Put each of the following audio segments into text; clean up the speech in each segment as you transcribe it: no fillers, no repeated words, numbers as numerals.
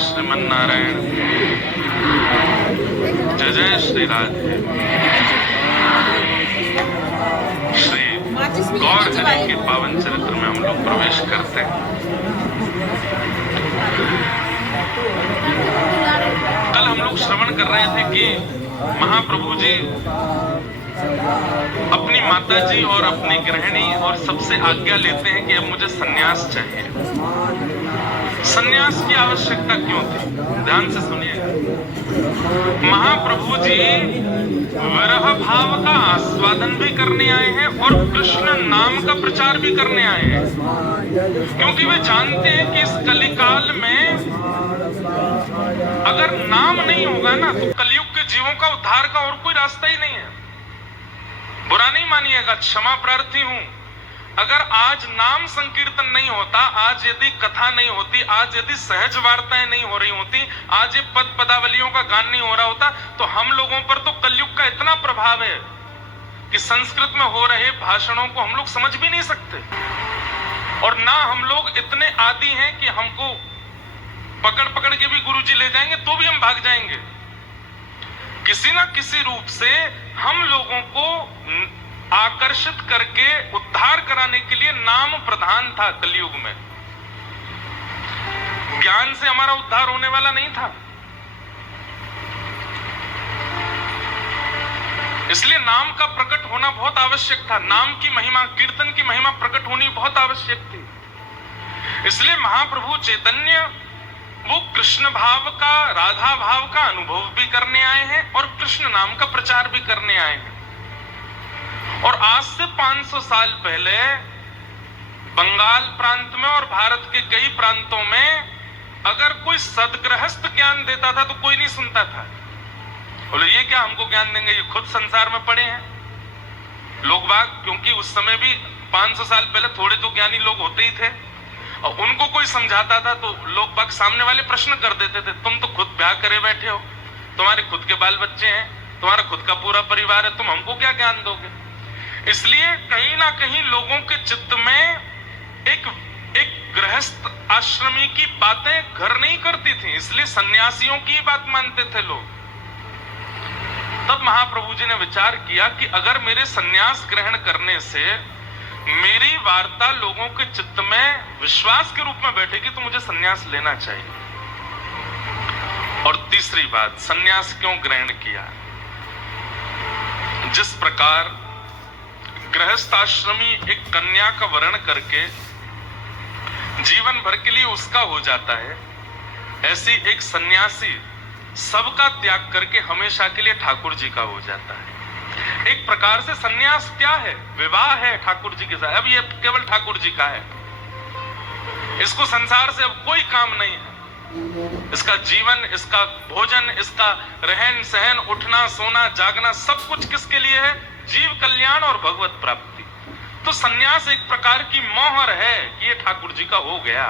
श्रीमन नारायण, जय जय श्री राधे। श्री गौर हरि के पावन चरित्र में हम लोग प्रवेश करते हैं। कल हम लोग श्रवण कर रहे थे कि महाप्रभु जी अपनी माता जी और अपनी गृहिणी और सबसे आज्ञा लेते हैं कि अब मुझे सन्यास चाहिए। सन्यास की आवश्यकता क्यों थी? ध्यान से सुनिए। महाप्रभु जी विरह भाव का आस्वादन भी करने आए हैं और कृष्ण नाम का प्रचार भी करने आए हैं, क्योंकि वे जानते हैं कि इस कलिकाल में अगर नाम नहीं होगा ना तो कलयुग के जीवों का उद्धार का और कोई रास्ता ही नहीं है। बुरा नहीं मानिएगा, क्षमा प्रार्थी हूं। अगर आज नाम संकीर्तन नहीं होता, आज यदि कथा नहीं होती, आज यदि सहज वार्ताएं नहीं हो रही होती, आज ये पद पदावलियों का गान नहीं हो रहा होता, तो हम लोगों पर तो कलयुग का इतना प्रभाव है कि संस्कृत में हो रहे भाषणों को हम लोग समझ भी नहीं सकते। और ना हम लोग इतने आदी हैं कि हमको पकड़ पकड़ के भी गुरुजी ले जाएंगे तो भी हम भाग जाएंगे। किसी ना किसी रूप से हम लोगों को आकर्षित करके उद्धार कराने के लिए नाम प्रधान था कलयुग में। ज्ञान से हमारा उद्धार होने वाला नहीं था, इसलिए नाम का प्रकट होना बहुत आवश्यक था। नाम की महिमा, कीर्तन की महिमा प्रकट होनी बहुत आवश्यक थी। इसलिए महाप्रभु चैतन्य वो कृष्ण भाव का, राधा भाव का अनुभव भी करने आए हैं और कृष्ण नाम का प्रचार भी करने आए हैं। और आज से 500 साल पहले बंगाल प्रांत में और भारत के कई प्रांतों में अगर कोई सदगृहस्थ ज्ञान देता था तो कोई नहीं सुनता था। बोले ये क्या हमको ज्ञान देंगे, ये खुद संसार में पड़े हैं लोग बाग। क्योंकि उस समय भी 500 साल पहले थोड़े तो ज्ञानी लोग होते ही थे, और उनको कोई समझाता था तो लोग बाग सामने वाले प्रश्न कर देते थे, तुम तो खुद ब्याह करे बैठे हो, तुम्हारे खुद के बाल बच्चे हैं, तुम्हारा खुद का पूरा परिवार है, तुम हमको क्या ज्ञान दोगे। इसलिए कहीं ना कहीं लोगों के चित्त में एक गृहस्थ आश्रमी की बातें घर नहीं करती थी, इसलिए सन्यासियों की बात मानते थे लोग। तब महाप्रभु जी ने विचार किया कि अगर मेरे सन्यास ग्रहण करने से मेरी वार्ता लोगों के चित्त में विश्वास के रूप में बैठेगी तो मुझे सन्यास लेना चाहिए। और तीसरी बात, सन्यास क्यों ग्रहण किया? जिस प्रकार गृहस्थ आश्रमी एक कन्या का वर्ण करके जीवन भर के लिए उसका हो जाता है, ऐसी एक सन्यासी सबका त्याग करके हमेशा के लिए ठाकुर जी का हो जाता है। एक प्रकार से सन्यास क्या है? विवाह है ठाकुर जी के साथ। अब ये केवल ठाकुर जी का है, इसको संसार से अब कोई काम नहीं है। इसका जीवन, इसका भोजन, इसका रहन सहन, उठना सोना जागना, सब कुछ किसके लिए है? जीव कल्याण और भगवत प्राप्ति। तो सन्यास एक प्रकार की मोहर है कि ये ठाकुर जी का हो गया।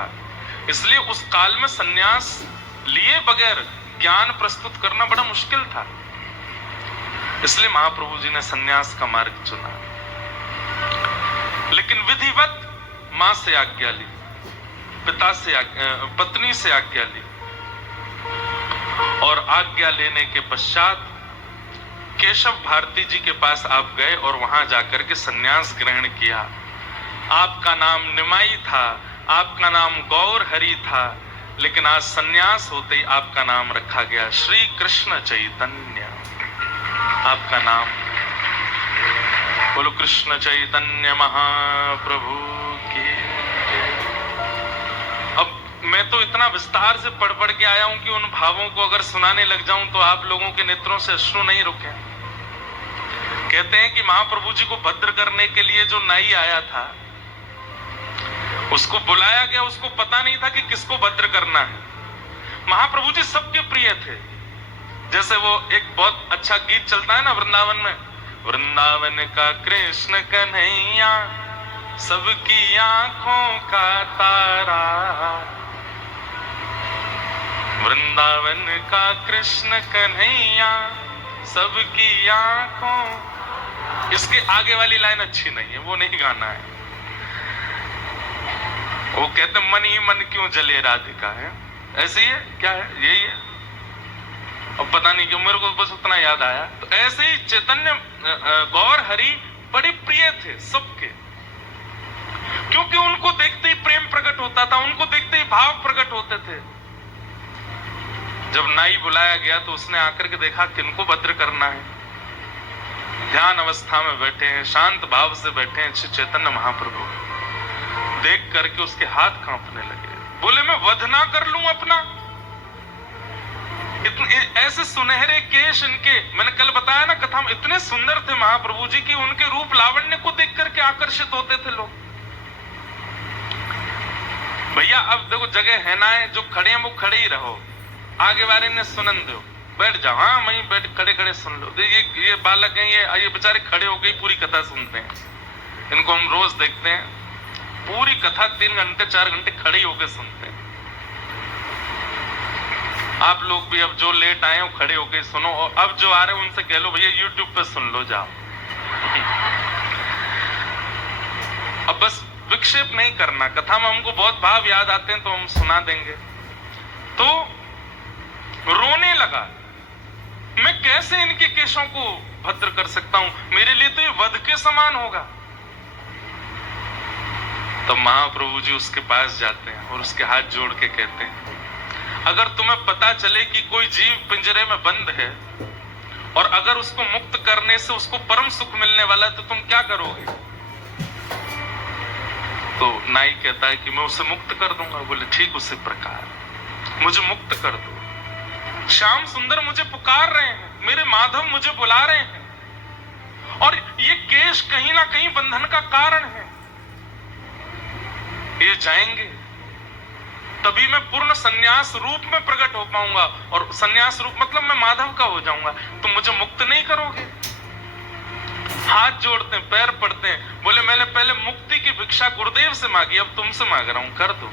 इसलिए उस काल में सन्यास लिए बगैर ज्ञान प्रस्तुत करना बड़ा मुश्किल था। इसलिए महाप्रभु जी ने सन्यास का मार्ग चुना। लेकिन विधिवत मां से आज्ञा ली, पिता से पत्नी से आज्ञा ली, और आज्ञा लेने के पश्चात केशव भारती जी के पास आप गए और वहां जाकर के सन्यास ग्रहण किया। आपका नाम निमाई था, आपका नाम गौर हरि था, लेकिन आज सन्यास होते ही आपका नाम रखा गया श्री कृष्ण चैतन्य। आपका नाम, बोलो कृष्ण चैतन्य महाप्रभु की। अब मैं तो इतना विस्तार से पढ़ पढ़ के आया हूं कि उन भावों को अगर सुनाने लग जाऊं तो आप लोगों के नेत्रों से अश्रु नहीं रुके। कहते हैं कि महाप्रभु जी को भद्र करने के लिए जो नाई आया था, उसको बुलाया गया, उसको पता नहीं था कि किसको भद्र करना है। महाप्रभु जी सबके प्रिय थे। जैसे वो एक बहुत अच्छा गीत चलता है ना वृंदावन में, वृंदावन का कृष्ण कन्हैया सबकी आंखों का तारा, वृंदावन का कृष्ण कन्हैया सबकी आंखों। इसके आगे वाली लाइन अच्छी नहीं है, वो नहीं गाना है। वो कहते मन ही मन क्यों जले राधिका है, ऐसे ही है, क्या है, यही है। अब पता नहीं क्यों मेरे को बस उतना याद आया। तो ऐसे ही चैतन्य गौर हरि बड़े प्रिय थे सबके, क्योंकि उनको देखते ही प्रेम प्रकट होता था, उनको देखते ही भाव प्रकट होते थे। जब नाई बुलाया गया तो उसने आकर के देखा किनको भद्र करना है। ध्यान अवस्था में बैठे हैं, शांत भाव से बैठे हैं श्री चैतन्य महाप्रभु। देख करके उसके हाथ कांपने लगे, बोले मैं वध ना कर लूं अपना। इतने ऐसे सुनहरे केश इनके, मैंने कल बताया ना कथा में, इतने सुंदर थे महाप्रभु जी की उनके रूप लावण्य को देख करके आकर्षित होते थे लोग। भैया अब देखो जगह है ना है, जो खड़े हैं वो खड़े ही रहो, आगे वाले ने सुनन दो, बैठ जाओ। हाँ वहीं बैठ खड़े खड़े सुन लो। ये बालक हैं, ये बेचारे खड़े हो गई पूरी कथा सुनते हैं। इनको हम रोज देखते हैं, पूरी कथा 3 घंटे 4 घंटे खड़े होकर सुनते हैं। आप लोग भी अब जो लेट आए हो खड़े होकर सुनो, और अब जो आ रहे हैं उनसे कह लो भैया यूट्यूब पे सुन लो, जाओ। अब बस विक्षेप नहीं करना, कथा में हमको बहुत भाव याद आते हैं तो हम सुना देंगे। तो रोने लगा, मैं कैसे इनके केशों को भद्र कर सकता हूं, मेरे लिए तो ये वध के समान होगा। तो महाप्रभु जी उसके पास जाते हैं और उसके हाथ जोड़ के कहते हैं, अगर तुम्हें पता चले कि कोई जीव पिंजरे में बंद है और अगर उसको मुक्त करने से उसको परम सुख मिलने वाला है तो तुम क्या करोगे? तो नाई कहता है कि मैं उसे मुक्त कर दूंगा। बोले ठीक उसी प्रकार मुझे मुक्त कर दो। श्याम सुंदर मुझे पुकार रहे हैं, मेरे माधव मुझे बुला रहे हैं, और ये केश कहीं ना कहीं बंधन का कारण है। ये जाएंगे तभी मैं पूर्ण संन्यास रूप में प्रकट हो पाऊंगा, और संन्यास रूप मतलब मैं माधव का हो जाऊंगा। तुम मुझे मुक्त नहीं करोगे। हाथ जोड़ते हैं, पैर पड़ते हैं, बोले मैंने पहले मुक्ति की भिक्षा गुरुदेव से मांगी, अब तुमसे मांग रहा हूं, कर दो।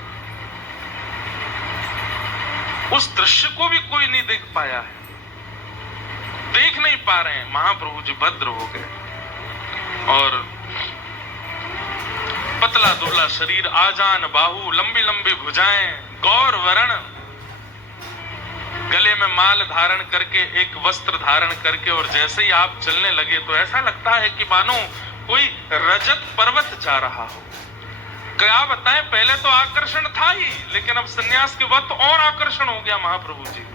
उस दृश्य को भी कोई नहीं देख पाया है, देख नहीं पा रहे हैं। महाप्रभु जी भद्र हो गए और पतला दुबला शरीर, आजान बाहु, लंबी लंबी भुजाएं, गौर वर्ण, गले में माल धारण करके, एक वस्त्र धारण करके, और जैसे ही आप चलने लगे तो ऐसा लगता है कि मानो कोई रजत पर्वत जा रहा हो। क्या बताएं, पहले तो आकर्षण था ही, लेकिन अब सन्यास के वक्त और आकर्षण हो गया महाप्रभु जी।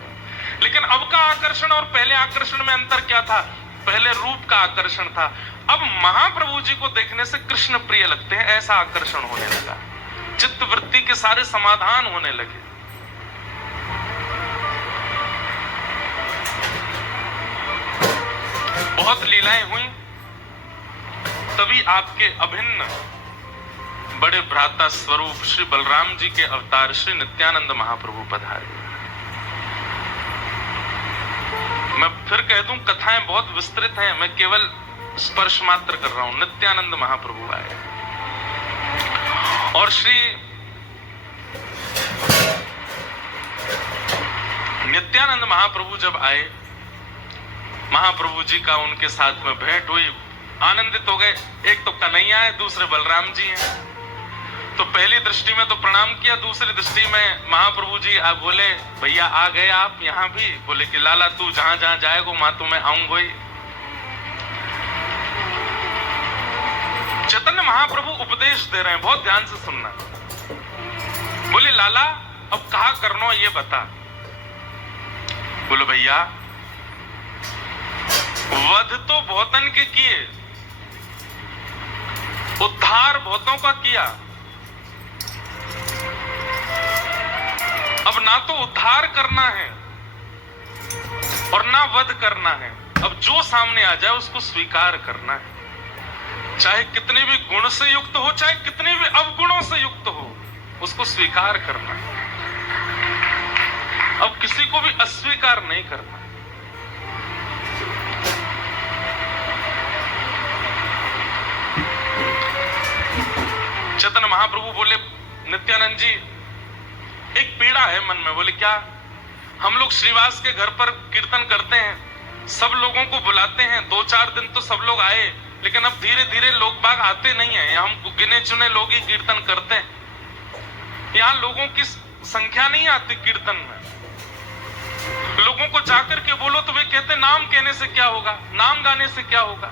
लेकिन अब का आकर्षण और पहले आकर्षण में अंतर क्या था? पहले रूप का आकर्षण था, अब महाप्रभु जी को देखने से कृष्ण प्रिय लगते हैं, ऐसा आकर्षण होने लगा। चित्त वृत्ति के सारे समाधान होने लगे। बहुत लीलाएं हुई, तभी आपके अभिन्न बड़े भ्राता स्वरूप श्री बलराम जी के अवतार श्री नित्यानंद महाप्रभु पधारे। मैं फिर कह दूं, कथाएं बहुत विस्तृत हैं, मैं केवल स्पर्श मात्र कर रहा हूं। नित्यानंद महाप्रभु आए और श्री नित्यानंद महाप्रभु जब आए, महाप्रभु जी का उनके साथ में भेंट हुई, आनंदित हो गए। एक तो कन्हैया है, दूसरे बलराम जी हैं। तो पहली दृष्टि में तो प्रणाम किया, दूसरी दृष्टि में महाप्रभु जी आप बोले भैया आ गए आप यहाँ भी? बोले कि लाला तू जहां जहां जाएगा वहां तो मैं आऊंगा ही। चैतन्य महाप्रभु उपदेश दे रहे हैं, बहुत ध्यान से सुनना। बोले लाला अब कहा करनो ये बता। बोले भैया वध तो बहुतन के किए, उद्धार बहुतों का किया, अब ना तो उद्धार करना है और ना वध करना है। अब जो सामने आ जाए उसको स्वीकार करना है, चाहे कितने भी गुण से युक्त हो, चाहे कितने भी अवगुणों से युक्त हो, उसको स्वीकार करना है। अब किसी को भी अस्वीकार नहीं करना। चैतन्य महाप्रभु बोले नित्यानंद जी एक पीड़ा है मन में। बोले क्या? हम लोग श्रीवास के घर पर कीर्तन करते हैं, सब लोगों को बुलाते हैं, 2-4 दिन तो सब लोग आए, लेकिन अब धीरे धीरे लोग बाग आते नहीं हैं। हम गिने चुने लोग ही कीर्तन करते हैं। यहाँ लोगों की संख्या नहीं आती कीर्तन में। लोगों को जाकर के बोलो तो वे कहते नाम कहने से क्या होगा, नाम गाने से क्या होगा,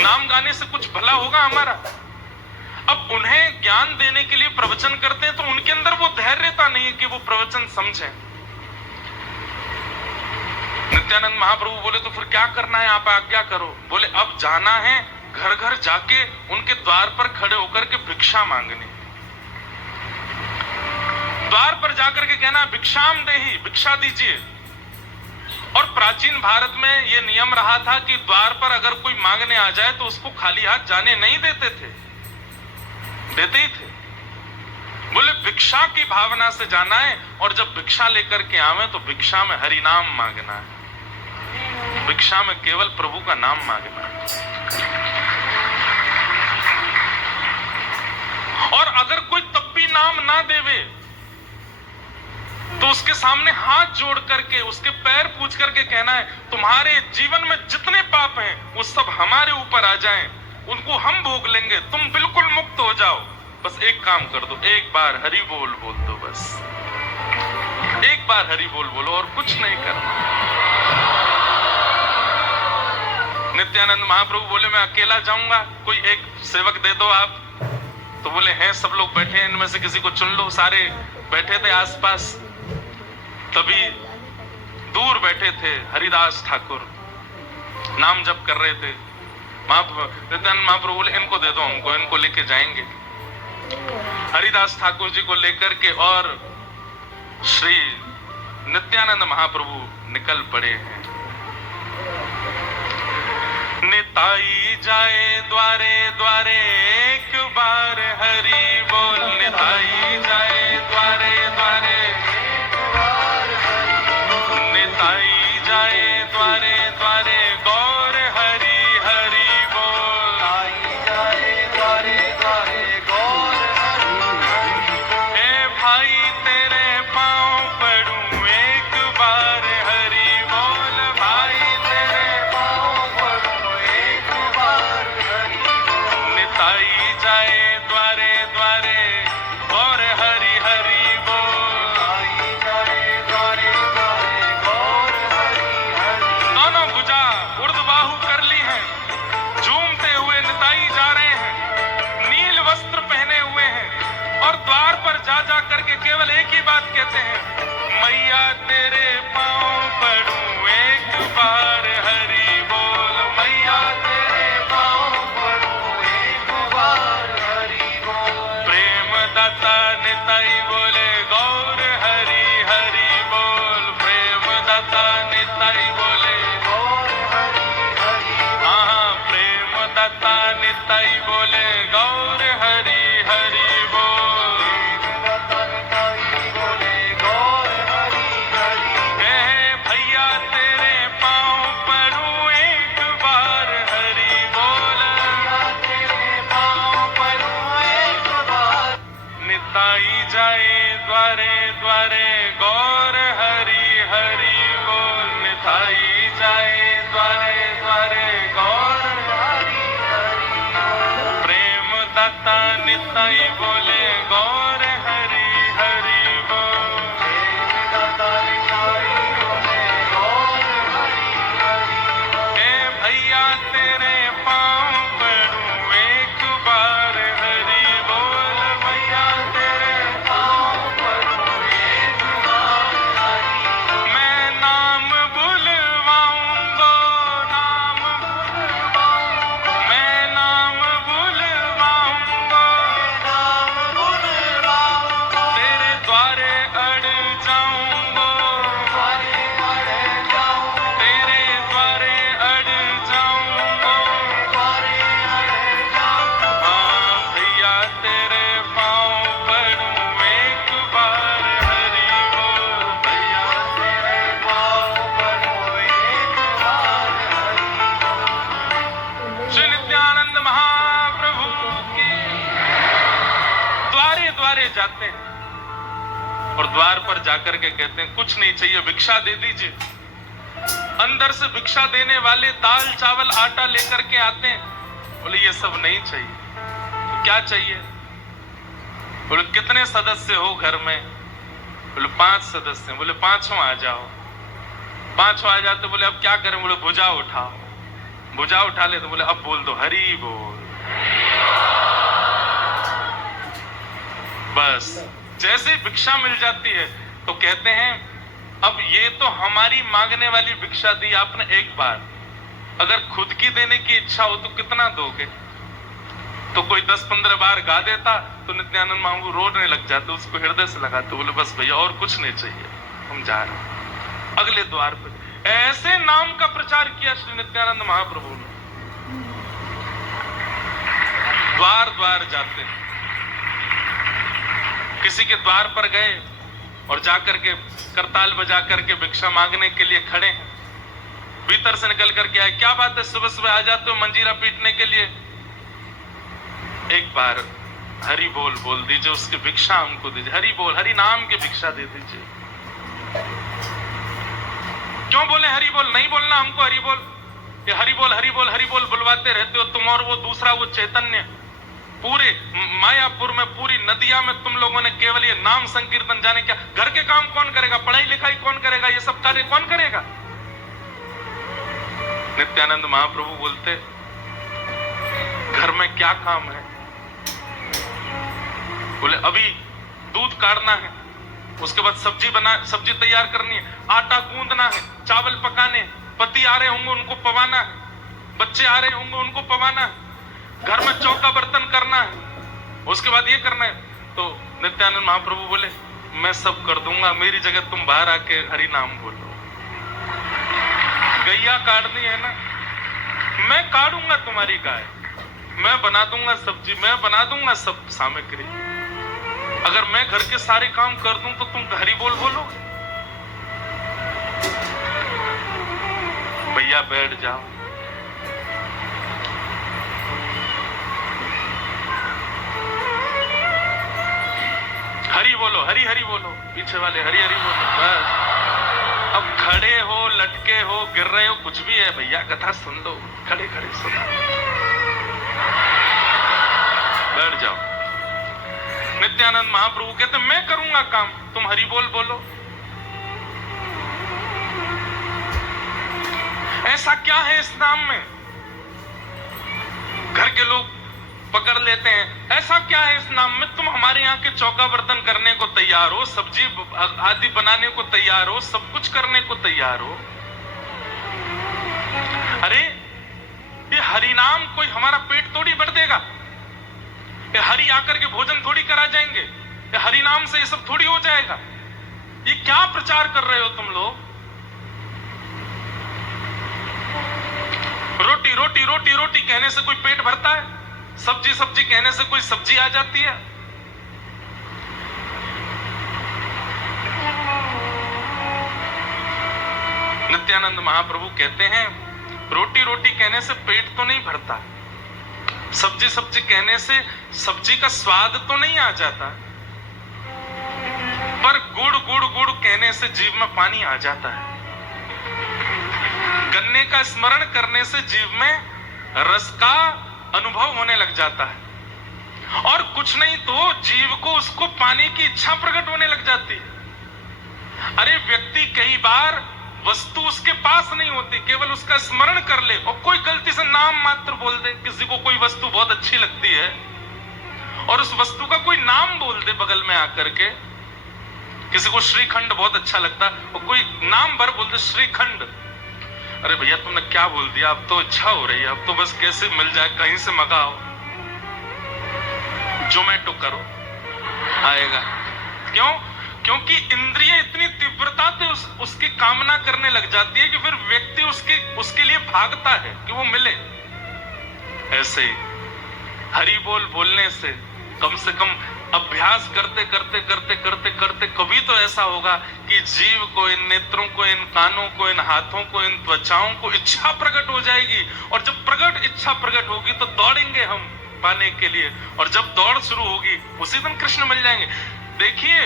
नाम गाने से कुछ भला होगा हमारा। अब उन्हें ज्ञान देने के लिए प्रवचन करते हैं तो उनके अंदर वो धैर्यता नहीं है कि वो प्रवचन समझें। नित्यानंद महाप्रभु बोले तो फिर क्या करना है, आप आज्ञा करो। बोले अब जाना है घर घर जाके उनके द्वार पर खड़े होकर के भिक्षा मांगनी, द्वार पर जाकर के कहना भिक्षाम देहि, भिक्षा दीजिए। और प्राचीन भारत में यह नियम रहा था कि द्वार पर अगर कोई मांगने आ जाए तो उसको खाली हाथ जाने नहीं देते थे, देते ही थे। बोले भिक्षा की भावना से जाना है और जब भिक्षा लेकर के आवे तो भिक्षा में हरि नाम मांगना है, भिक्षा में केवल प्रभु का नाम मांगना है। और अगर कोई तब भी नाम ना देवे तो उसके सामने हाथ जोड़ करके उसके पैर पूछ करके कहना है तुम्हारे जीवन में जितने पाप हैं वो सब हमारे ऊपर आ जाएं, उनको हम भोग लेंगे, तुम बिल्कुल मुक्त हो जाओ। बस एक काम कर दो, एक बार हरि बोल बोल दो, बस एक बार हरि बोल बोलो और कुछ नहीं करना। नित्यानंद महाप्रभु बोले मैं अकेला जाऊंगा, कोई एक सेवक दे दो आप। तो बोले हैं सब लोग बैठे हैं, इनमें से किसी को चुन लो। सारे बैठे थे आसपास। तभी दूर बैठे थे हरिदास ठाकुर, नाम जप कर रहे थे। नित्यानंद महाप्रभु बोले इनको दे दो हमको, इनको लेके जाएंगे। हरिदास ठाकुर जी को लेकर के और श्री नित्यानंद महाप्रभु निकल पड़े हैं। निताई जाए द्वारे द्वारे एक बार हरि बोल, निताई जाए द्वारे द्वारे एक बार हरि बोल, निताई जाए द्वारे द्वारे गौर हरि हरि बोल, निताई जाए द्वारे द्वारे गौर हरि हरि बोल। हे भाई तेरे पांव पड़ूं एक बार हरि बोल, भाई तेरे पांव पड़ूं एक बार हरि बोल, निताई जाए द्वारे द्वारे गौर हरि हरि बोल, निताई जाए द्वारे द्वारे गौर हरि हरि। दोनों भुजा ऊर्ध्वबाहु कर ली है, झूमते हुए निताई जा रहे हैं, नील वस्त्र पहने हुए हैं और द्वार पर जा जा करके केवल एक ही बात कहते हैं मैया तेरे पांव पड़ूं एक बार हरि बोल, मैया तेरे पांव पड़ूं एक बार हरि बोल। प्रेम दाता निताई बोले गौर हरि हरि बोल, प्रेम दाता निताई बोले गौर हरि हरि। हाँ प्रेम दाता निताई बोले गौर हरि हरि बोल, प्रेम दाता निताई बोले गौर हरि हरि। हे भैया तेरे पांव पड़ूं एक बार हरि बोल, भैया तेरे पांव पड़ूं एक बार। निताई जाए द्वारे द्वारे गौर हरि हरि बोल, निताई जाए द्वारे द्वारे गौर हरि हरि बोल। प्रेम दाता निताई बोले गौर हरि हरि बोल, प्रेम दाता निताई बोले गौर हरि हरि बोल। हे भैया तेरे पांव पड़ूं एक बार हरि बोल, भैया तेरे पांव पड़ूं एक बार हरि बोल। मैं नाम बुलवाऊंगा, नाम बुलवाऊंगा, मैं नाम बुलवाऊंगा, नाम बुलवाऊंगा। तेरे द्वारे अड़ जाऊंगा, द्वारे अड़ जाऊंगा, तेरे द्वारे अड़ जाऊंगा, द्वारे अड़ जाऊंगा। हाँ भैया तेरे पांव पड़ूं एक बार हरि बोल, भैया तेरे पांव पड़ूं एक बार हरि बोल। श्री नित्यानंद महाप्रभु की द्वारे द्वारे जाते हैं और द्वार पर जाकर के कहते हैं कुछ नहीं चाहिए, भिक्षा दे दीजिए। अंदर से भिक्षा देने वाले दाल चावल आटा लेकर के आते हैं। बोले ये सब नहीं चाहिए, तो क्या चाहिए? बोले कितने सदस्य हो घर में? बोले 5 सदस्य। बोले 5 आ जाओ। 5 आ जाते। बोले अब क्या करें? बोले भुजा उठाओ। भुजा उठा ले तो बोले अब बोल दो हरि बोल। बस जैसे भिक्षा मिल जाती है तो कहते हैं अब ये तो हमारी मांगने वाली भिक्षा दी आपने एक बार, अगर खुद की देने की इच्छा हो तो कितना दोगे? तो कोई 10-15 बार गा देता तो नित्यानंद महाप्रभु रोने लग जाते, उसको हृदय से लगाते, बोले बस भैया और कुछ नहीं चाहिए, हम जा रहे हैं अगले द्वार पर। ऐसे नाम का प्रचार किया श्री नित्यानंद महाप्रभु ने। द्वार द्वार जाते हैं, किसी के द्वार पर गए और जाकर के करताल बजा करके भिक्षा मांगने के लिए खड़े हैं। भीतर से निकल करके आए, क्या बात है सुबह सुबह आ जाते हो मंजीरा पीटने के लिए? एक बार हरि बोल बोल दीजिए, उसकी भिक्षा हमको दीजिए, हरि बोल हरि नाम की भिक्षा दे दीजिए। क्यों बोले हरि बोल? नहीं बोलना हमको हरि बोल, ये हरि बोल हरि बोल हरि बोल बुलवाते रहते हो तुम और वो दूसरा वो चैतन्य। पूरे मायापुर में पूरी नदिया में तुम लोगों ने केवल ये नाम संकीर्तन, जाने क्या घर के काम कौन करेगा, पढ़ाई लिखाई कौन करेगा, ये सब कार्य कौन करेगा? नित्यानंद महाप्रभु बोलते घर में क्या काम है? बोले अभी दूध काटना है, उसके बाद सब्जी तैयार करनी है, आटा गूंदना है, चावल पकाने, पति आ रहे होंगे उनको पवाना है, बच्चे आ रहे होंगे उनको पवाना है, घर में चौका बर्तन करना है, उसके बाद ये करना है। तो नित्यानंद महाप्रभु बोले मैं सब कर दूंगा, मेरी जगह तुम बाहर आके हरि नाम बोलो। गैया काटनी है ना, मैं काटूंगा तुम्हारी गाय, मैं बना दूंगा सब्जी, मैं बना दूंगा सब सामग्री। अगर मैं घर के सारे काम कर दूं तो तुम हरि बोल बोलो। भैया बैठ जाओ। हरि बोलो, हरि हरि बोलो, पीछे वाले हरि हरि बोलो। बस अब खड़े हो, लटके हो, गिर रहे हो, कुछ भी है भैया कथा सुन लो, खड़े खड़े सुनो, बैठ जाओ। नित्यानंद महाप्रभु कहते मैं करूंगा काम, तुम हरि बोल बोलो। ऐसा क्या है इस नाम में? घर के लोग पकड़ लेते हैं, ऐसा क्या है इस नाम में? तुम हमारे यहाँ के चौका बर्तन करने को तैयार हो, सब्जी आदि बनाने को तैयार हो, सब कुछ करने को तैयार हो। अरे ये हरि नाम कोई हमारा पेट थोड़ी भर देगा, ये हरि आकर के भोजन थोड़ी करा जाएंगे, ये हरि नाम से ये सब थोड़ी हो जाएगा। ये क्या प्रचार कर रहे हो तुम लोग? रोटी रोटी रोटी रोटी कहने से कोई पेट भरता है? सब्जी सब्जी कहने से कोई सब्जी आ जाती है? नित्यानंद महाप्रभु कहते हैं रोटी रोटी कहने से पेट तो नहीं भरता, सब्जी सब्जी कहने से सब्जी का स्वाद तो नहीं आ जाता, पर गुड़ गुड़ गुड़ कहने से जीव में पानी आ जाता है। गन्ने का स्मरण करने से जीव में रस का अनुभव होने लग जाता है, और कुछ नहीं तो जीव को उसको पाने की इच्छा प्रकट होने लग जाती है। अरे व्यक्ति कई बार वस्तु उसके पास नहीं होती, केवल उसका स्मरण कर ले और कोई गलती से नाम मात्र बोल दे, किसी को कोई वस्तु बहुत अच्छी लगती है और उस वस्तु का कोई नाम बोल दे बगल में आकर के, किसी को श्रीखंड बहुत अच्छा लगता है और कोई नाम भर बोल दे श्रीखंड, अरे भैया तुमने क्या बोल दिया, अब तो इच्छा हो रही है, अब तो बस कैसे मिल जाए, कहीं से मंगाओ, जोमेटो करो, आएगा। क्यों? क्योंकि इंद्रिय इतनी तीव्रता से उसकी कामना करने लग जाती है कि फिर व्यक्ति उसके लिए भागता है कि वो मिले। ऐसे ही हरि बोल बोलने से कम से कम अभ्यास करते करते करते करते करते कभी तो ऐसा होगा कि जीव को, इन नेत्रों को, इन कानों को, इन हाथों को, इन त्वचाओं को इच्छा प्रकट हो जाएगी, और जब इच्छा प्रकट होगी तो दौड़ेंगे हम पाने के लिए, और जब दौड़ शुरू होगी उसी दिन कृष्ण मिल जाएंगे। देखिए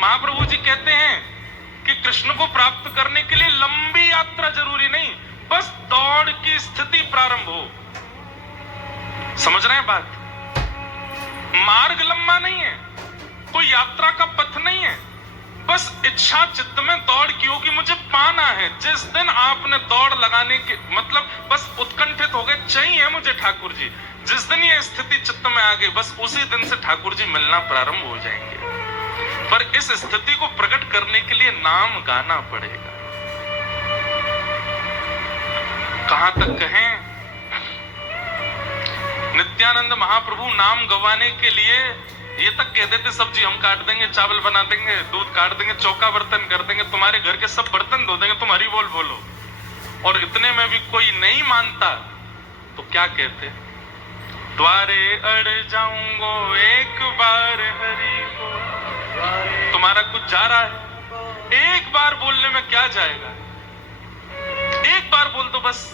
महाप्रभु जी कहते हैं कि कृष्ण को प्राप्त करने के लिए लंबी यात्रा जरूरी नहीं, बस दौड़ की स्थिति प्रारंभ हो। समझ रहे हैं बात? मार्ग लंबा नहीं है, कोई यात्रा का पथ नहीं है, बस इच्छा चित्त में दौड़ की हो कि मुझे पाना है। जिस दिन आपने दौड़ लगाने के मतलब बस उत्कंठित हो गए, चाहिए मुझे ठाकुर जी, जिस दिन ये स्थिति चित्त में आ गई, बस उसी दिन से ठाकुर जी मिलना प्रारंभ हो जाएंगे। पर इस स्थिति को प्रकट करने के लिए नाम गाना पड़ेगा। कहां तक कहें, नित्यानंद महाप्रभु नाम गवाने के लिए ये तक कह देते, सब्जी हम काट देंगे, चावल बना देंगे, दूध काट देंगे, चौका बर्तन कर देंगे, तुम्हारे घर के सब बर्तन धो देंगे, तुम हरि बोल बोलो। और इतने में भी कोई नहीं मानता तो क्या कहते, द्वारे अड़ जाऊंगो एक बार हरि बोल। तुम्हारा कुछ जा रहा है, एक बार बोलने में क्या जाएगा, एक बार बोल दो बस।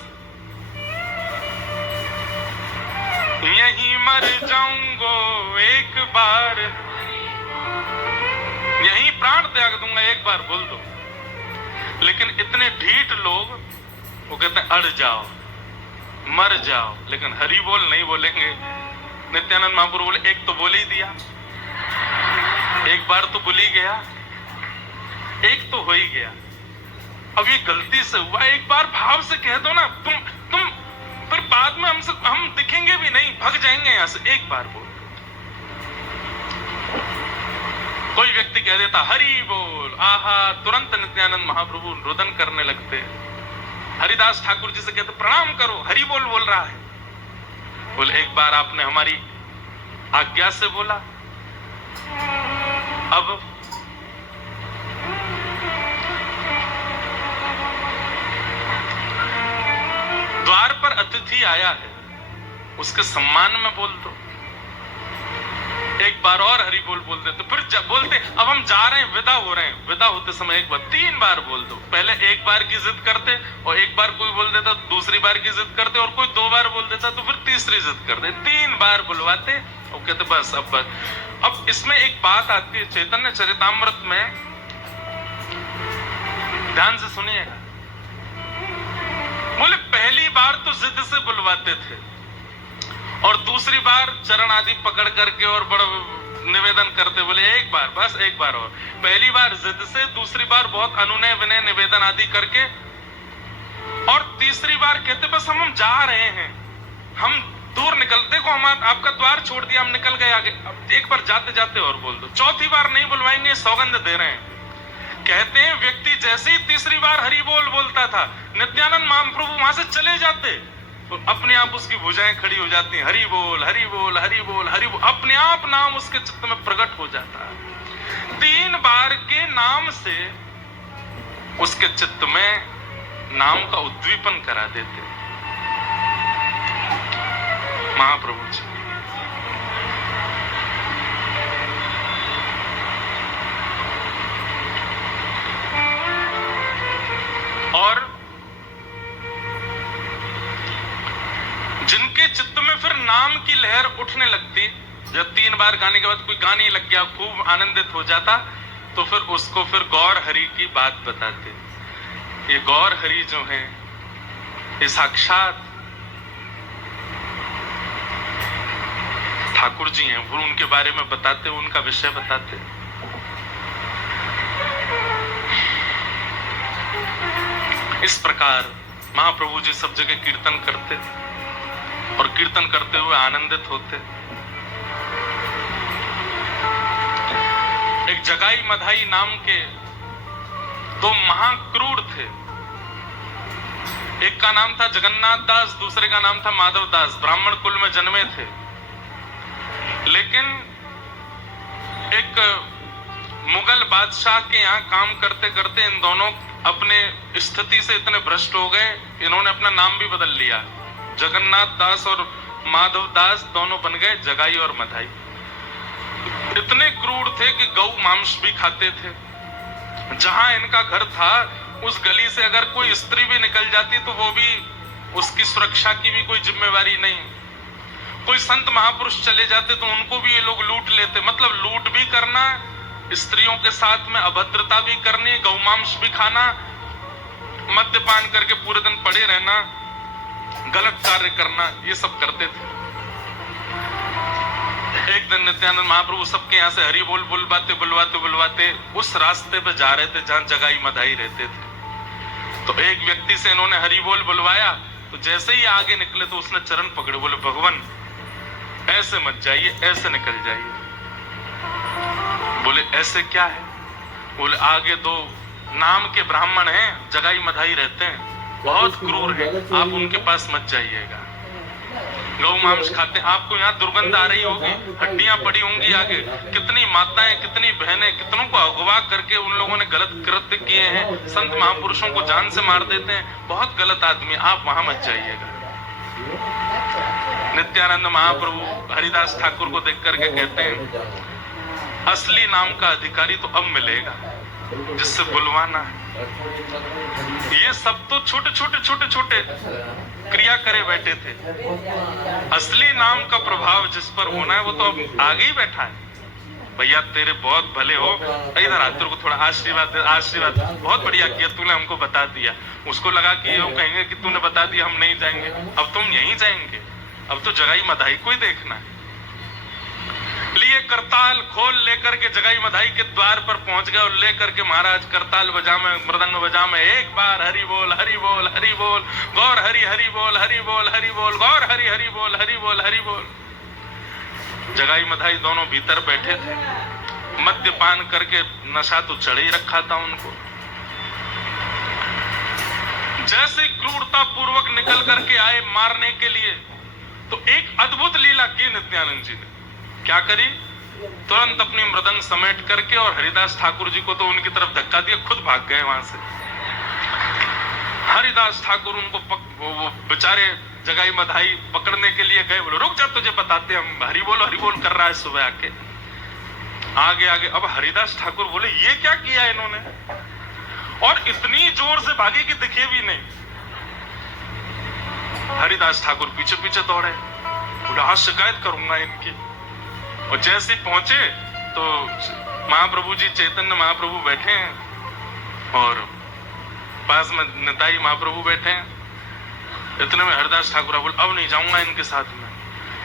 यहीं मर जाऊंगो एक बार, यहीं प्राण त्याग दूंगा, एक बार बोल दो। लेकिन इतने ढीठ लोग वो कहते हैं अड़ जाओ, मर जाओ, लेकिन हरि बोल नहीं बोलेंगे। नित्यानंद महाप्रभु बोले एक तो बोल ही दिया, एक बार तो बोल ही गया, एक तो हो ही गया। अब ये गलती से हुआ, एक बार भाव से कह दो ना, तुम फिर बाद में हम दिखेंगे भी नहीं, भग जाएंगे यहां से, एक बार बोल। कोई व्यक्ति कह देता हरि बोल, आहा, तुरंत नित्यानंद महाप्रभु रुदन करने लगते। हरिदास ठाकुर जी से कहते प्रणाम करो, हरि बोल बोल रहा है। बोले एक बार आपने हमारी आज्ञा से बोला, अब द्वार पर अतिथि आया है, उसके सम्मान में बोल दो। एक बार और हरि बोल बोल देते, फिर बोलते अब हम जा रहे हैं, विदा हो रहे हैं, विदा होते समय एक बार, 3 बार बोल दो। पहले एक बार की जिद करते और एक बार कोई बोल देता, दूसरी बार की जिद करते और कोई 2 बार बोल देता तो फिर तीसरी जिद करते, 3 बार बुलवाते और कहते बस अब बस। अब इसमें एक बात आती है चैतन्य चरितामृत में, ध्यान से सुनिएगा। बोले पहली बार तो जिद से बुलवाते थे और दूसरी बार चरण आदि पकड़ करके और बड़ा निवेदन करते, बोले एक बार, बस एक बार और। पहली बार जिद से, दूसरी बार बहुत अनुनय विनय निवेदन आदि करके, और तीसरी बार कहते बस हम जा रहे हैं, हम दूर निकलते को, हम आपका द्वार छोड़ दिया, हम निकल गए आगे, अब एक बार जाते जाते और बोल दो। चौथी बार नहीं बुलवाएंगे, सौगंध दे रहे हैं। कहते हैं व्यक्ति जैसे ही तीसरी बार हरि बोल बोलता था, नित्यानंद महाप्रभु वहां से चले जाते तो अपने आप उसकी भुजाएं खड़ी हो जाती, हरि बोल हरि बोल हरि बोल हरि बोल, अपने आप नाम उसके चित्त में प्रकट हो जाता। 3 बार के नाम से उसके चित्त में नाम का उद्दीपन करा देते महाप्रभु जी। और जिनके चित्त में फिर नाम की लहर उठने लगती, जब 3 बार गाने के बाद कोई गाने लग गया, खूब आनंदित हो जाता, तो फिर उसको फिर गौर हरि की बात बताते। ये गौर हरि जो है, ये साक्षात ठाकुर जी हैं, वो उनके बारे में बताते, उनका विषय बताते। इस प्रकार महाप्रभु जी सब जगह कीर्तन करते और कीर्तन करते हुए आनंदित होते। एक जगाई मधाई नाम के 2 महाक्रूर थे, एक का नाम था जगन्नाथ दास, दूसरे का नाम था माधव दास। ब्राह्मण कुल में जन्मे थे, लेकिन एक मुगल बादशाह के यहाँ काम करते करते इन दोनों अपने स्थिति से इतने भ्रष्ट हो गए, इन्होंने अपना नाम भी बदल लिया। जगन्नाथ दास और माधव दास दोनों बन गए जगाई और मधाई। इतने क्रूर थे कि गौ मांस भी खाते थे। जहां इनका घर था उस गली से अगर कोई स्त्री भी निकल जाती तो वो भी, उसकी सुरक्षा की भी कोई जिम्मेवारी नहीं। कोई संत महापुरुष चले जाते तो उनको भी ये लोग लूट लेते। मतलब लूट भी करना, स्त्रियों के साथ में अभद्रता भी करनी, गौमांस भी खाना, मद्यपान करके पूरे दिन पड़े रहना, गलत कार्य करना, ये सब करते थे। एक दिन नित्यानंद महाप्रभु सबके यहाँ से हरि बोल बुलवाते बुलवाते बुलवाते उस रास्ते पे जा रहे थे जहाँ जगाई मधाई रहते थे। तो एक व्यक्ति से इन्होंने हरि बोल बुलवाया, तो जैसे ही आगे निकले तो उसने चरण पकड़े, बोले भगवान ऐसे मत जाइए, ऐसे निकल जाइए। बोले ऐसे क्या है? बोले आगे दो नाम के ब्राह्मण हैं, जगाई मधाई रहते हैं, बहुत क्रूर है, आप उनके पास मत जाइएगा, गौ मांस खाते हैं, आपको यहाँ दुर्गंध आ रही होगी, हड्डियां पड़ी होंगी आगे, कितनी माताएं कितनी बहनें कितनों को अगवा करके उन लोगों ने गलत कृत्य किए हैं, संत महापुरुषों को जान से मार देते हैं, बहुत गलत आदमी, आप वहां मत जाइएगा। नित्यानंद महाप्रभु हरिदास ठाकुर को देख करके कहते हैं असली नाम का अधिकारी तो अब मिलेगा जिससे बुलवाना है। ये सब तो छोटे छोटे क्रिया करे बैठे थे, असली नाम का प्रभाव जिस पर होना है वो तो अब आगे ही बैठा है। भैया तेरे बहुत भले हो, इधर आते को थोड़ा आशीर्वाद, आशीर्वाद बहुत बढ़िया किया तूने, हमको बता दिया। उसको लगा कि वो कहेंगे कि तूने बता दिया हम नहीं जाएंगे, अब तुम यहीं जाएंगे, अब तो जगाई मधाई को ही देखना है। लिए करताल खोल लेकर के जगाई मधाई के द्वार पर पहुंच गए और लेकर के महाराज करताल बजामे मृदंग बजामे एक बार हरि बोल हरि बोल हरि बोल, गौर हरि हरि बोल हरि बोल हरि बोल, गौर हरि हरि बोल हरि बोल हरि बोल। जगाई मधाई दोनों भीतर बैठे थे, मद्यपान करके नशा तो चढ़ ही रखा था उनको। जैसे क्रूरता पूर्वक निकल करके आए मारने के लिए, तो एक अद्भुत लीला की नित्यानंद जी ने। क्या करी? तुरंत अपनी मृदंग समेट करके और हरिदास ठाकुर जी को तो उनकी तरफ धक्का दिया, खुद भाग गए वहां से। हरिदास ठाकुर उनको वो बेचारे जगाई मधाई पकड़ने के लिए गए, बोले रुक जा तुझे बताते, हम हरि बोल कर रहा है सुबह आके। आगे आगे अब हरिदास ठाकुर बोले ये क्या किया इन्होंने, और इतनी जोर से भागे कि दिखे भी नहीं। हरिदास ठाकुर पीछे पीछे दौड़े, बोले हाँ शिकायत करूंगा इनकी। और जैसे पहुंचे तो महाप्रभु जी चैतन्य महाप्रभु बैठे हैं और पास में निताई महाप्रभु बैठे हैं। इतने में हरिदास ठाकुर बोले अब नहीं जाऊंगा इनके साथ में,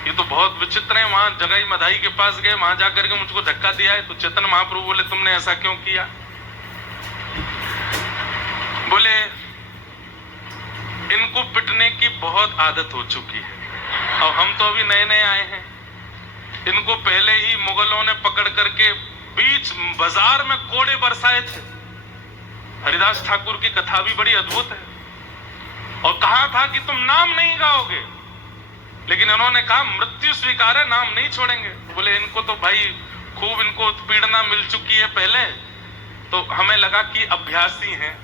ये तो बहुत विचित्र है। वहां जगाई मधाई के पास गए, वहां जाकर के मुझको धक्का दिया है। तो चैतन्य महाप्रभु बोले तुमने ऐसा क्यों किया? बोले इनको पिटने की बहुत आदत हो चुकी है और हम तो अभी नए नए आए हैं। इनको पहले ही मुगलों ने पकड़ करके बीच बाजार में कोड़े बरसाए थे। हरिदास ठाकुर की कथा भी बड़ी अद्भुत है। और कहा था कि तुम नाम नहीं गाओगे, लेकिन इन्होंने कहा मृत्यु स्वीकार है, नाम नहीं छोड़ेंगे। बोले इनको तो भाई खूब इनको पीड़ना मिल चुकी है पहले, तो हमें लगा कि अभ्यासी हैं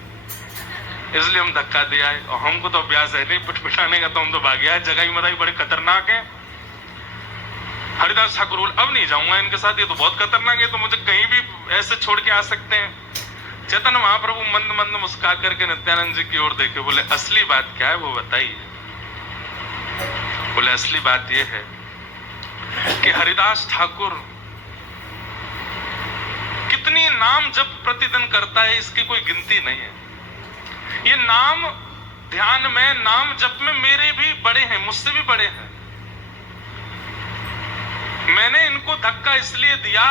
इसलिए हम धक्का दिया है, और हमको तो अभ्यास है नहीं पिटाने का, तो हम तो भाग आए। जगाई मधाई बड़े खतरनाक है। हरिदास ठाकुर बोले अब नहीं जाऊंगा इनके साथ, ये तो बहुत खतरनाक है, तो मुझे कहीं भी ऐसे छोड़ के आ सकते हैं। चैतन्य महाप्रभु मंद मंद मुस्कुरा करके नित्यानंद जी की ओर देखे, बोले असली बात क्या है वो बताइए। बोले असली बात ये है कि हरिदास ठाकुर कितनी नाम जप प्रतिदिन करता है इसकी कोई गिनती नहीं है। ये नाम ध्यान में नाम जप में मेरे भी बड़े हैं, मुझसे भी बड़े हैं। मैंने इनको धक्का इसलिए दिया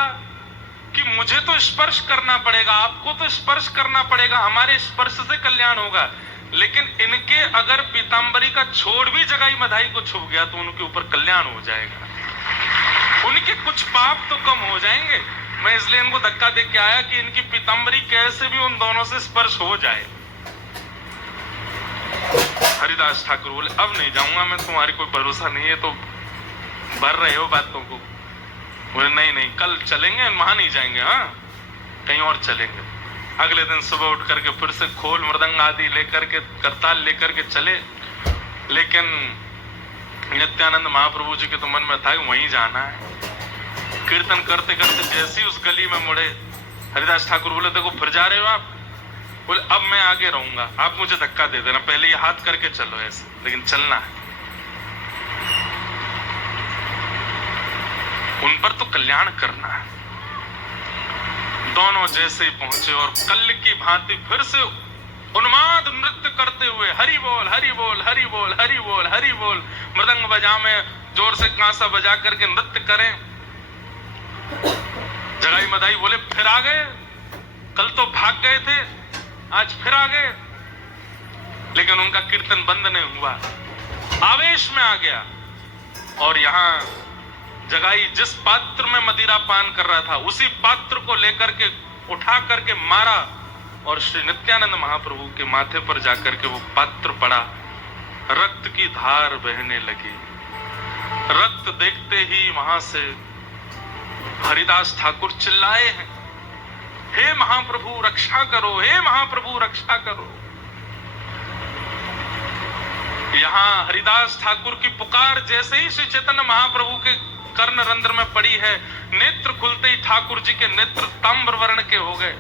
कि मुझे तो स्पर्श करना पड़ेगा, आपको तो स्पर्श करना पड़ेगा, हमारे स्पर्श से कल्याण होगा। लेकिन इनके अगर पीतांबरी का छोड़ भी जगाई मधाई को छू गया तो उनके ऊपर कल्याण हो जाएगा, उनके कुछ पाप तो कम हो जाएंगे। मैं इसलिए इनको धक्का दे के आया कि इनकी पीतांबरी कैसे भी उन दोनों से स्पर्श हो जाए। हरिदास ठाकुर बोले अब नहीं जाऊंगा मैं, तुम्हारी कोई भरोसा नहीं है, तो भर रहे हो बातों को। बोले नहीं नहीं कल चलेंगे, वहां नहीं जाएंगे, हाँ कहीं और चलेंगे। अगले दिन सुबह उठ करके फिर से खोल मृदंग आदि लेकर के करताल लेकर के चले। लेकिन नित्यानंद महाप्रभु जी के तो मन में था कि वहीं जाना है। कीर्तन करते करते जैसे ही उस गली में मुड़े, हरिदास ठाकुर बोले देखो फिर जा रहे हो आप? बोले अब मैं आगे रहूंगा, आप मुझे धक्का दे देना, पहले ये हाथ करके चलो ऐसे, लेकिन चलना है। उन पर तो कल्याण करना है। दोनों जैसे ही पहुंचे और कल की भांति फिर से उन्माद नृत्य करते हुए हरि बोल हरि बोल हरि बोल हरि बोल हरि बोल, मृदंग बजा में जोर से कांसा बजा करके नृत्य करें। जगाई मधाई बोले फिर आ गए, कल तो भाग गए थे, आज फिर आ गए। लेकिन उनका कीर्तन बंद नहीं हुआ, आवेश में आ गया। और यहां जगाई जिस पात्र में मदिरा पान कर रहा था उसी पात्र को लेकर के उठा करके मारा और श्री नित्यानंद महाप्रभु के माथे पर जाकर के वो पात्र पड़ा, रक्त की धार बहने लगी। रक्त देखते ही वहां से हरिदास ठाकुर चिल्लाए हैं, हे महाप्रभु रक्षा करो, हे महाप्रभु रक्षा करो। यहां हरिदास ठाकुर की पुकार जैसे ही श्री चैतन्य महाप्रभु के कर्ण रंध्र में पड़ी है, नेत्र खुलते ही ठाकुर जी के नेत्र ताम्र वर्ण के हो गए।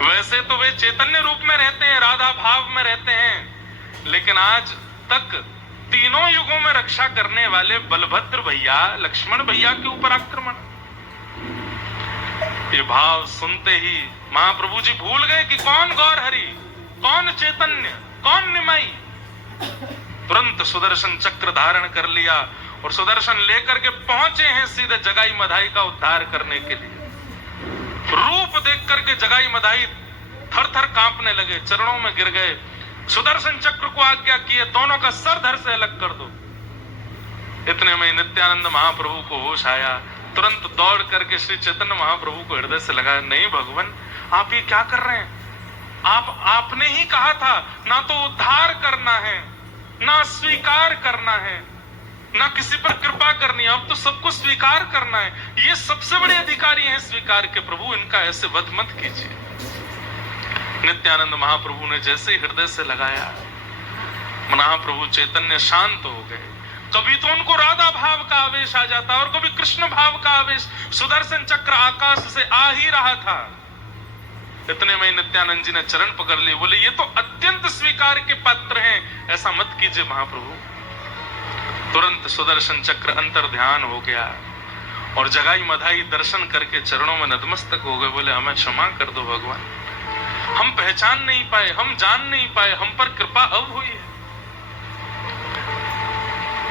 वैसे तो वे चैतन्य रूप में रहते हैं, राधा भाव में रहते हैं, लेकिन आज तक तीनों युगों में रक्षा करने वाले बलभद्र भैया, लक्ष्मण भैया के ऊपर आक्रमण। ये भाव सुनते ही महाप्रभु जी भूल गए कि कौन गौर हरि, कौन चैतन्य, कौन निमाई। तुरंत सुदर्शन चक्र धारण कर लिया और सुदर्शन लेकर के पहुंचे हैं सीधे जगाई मधाई का उद्धार करने के लिए। रूप देख करके जगाई मधाई थर थर कांपने लगे, चरणों में गिर गए, सुदर्शन चक्र को आज्ञा किए दोनों का सर धड़ से अलग कर दो। इतने में नित्यानंद महाप्रभु को होश आया, तुरंत दौड़ करके श्री चैतन्य महाप्रभु को हृदय से लगाया, नहीं भगवान आप ये क्या कर रहे हैं, आपने ही कहा था ना तो उद्धार करना है, ना स्वीकार करना है, ना किसी पर कृपा करनी है, अब तो सबको स्वीकार करना है। ये सबसे बड़े अधिकारी हैं स्वीकार के, प्रभु इनका ऐसे वध मत कीजिए। नित्यानंद महाप्रभु ने जैसे ही हृदय से लगाया, महाप्रभु चैतन्य शांत हो गए। कभी तो उनको राधा भाव का आवेश आ जाता और कभी कृष्ण भाव का आवेश। सुदर्शन चक्र आकाश से आ ही रहा था। इतने में नित्यानंद जी ने चरण पकड़ लिए, बोले ये तो अत्यंत स्वीकार के पात्र हैं, ऐसा मत कीजिए महाप्रभु। तुरंत सुदर्शन चक्र अंतर ध्यान हो गया और जगाई मधाई दर्शन करके चरणों में नतमस्तक हो गए। बोले हमें क्षमा कर दो भगवान, हम पहचान नहीं पाए, हम जान नहीं पाए, हम पर कृपा अब हुई है।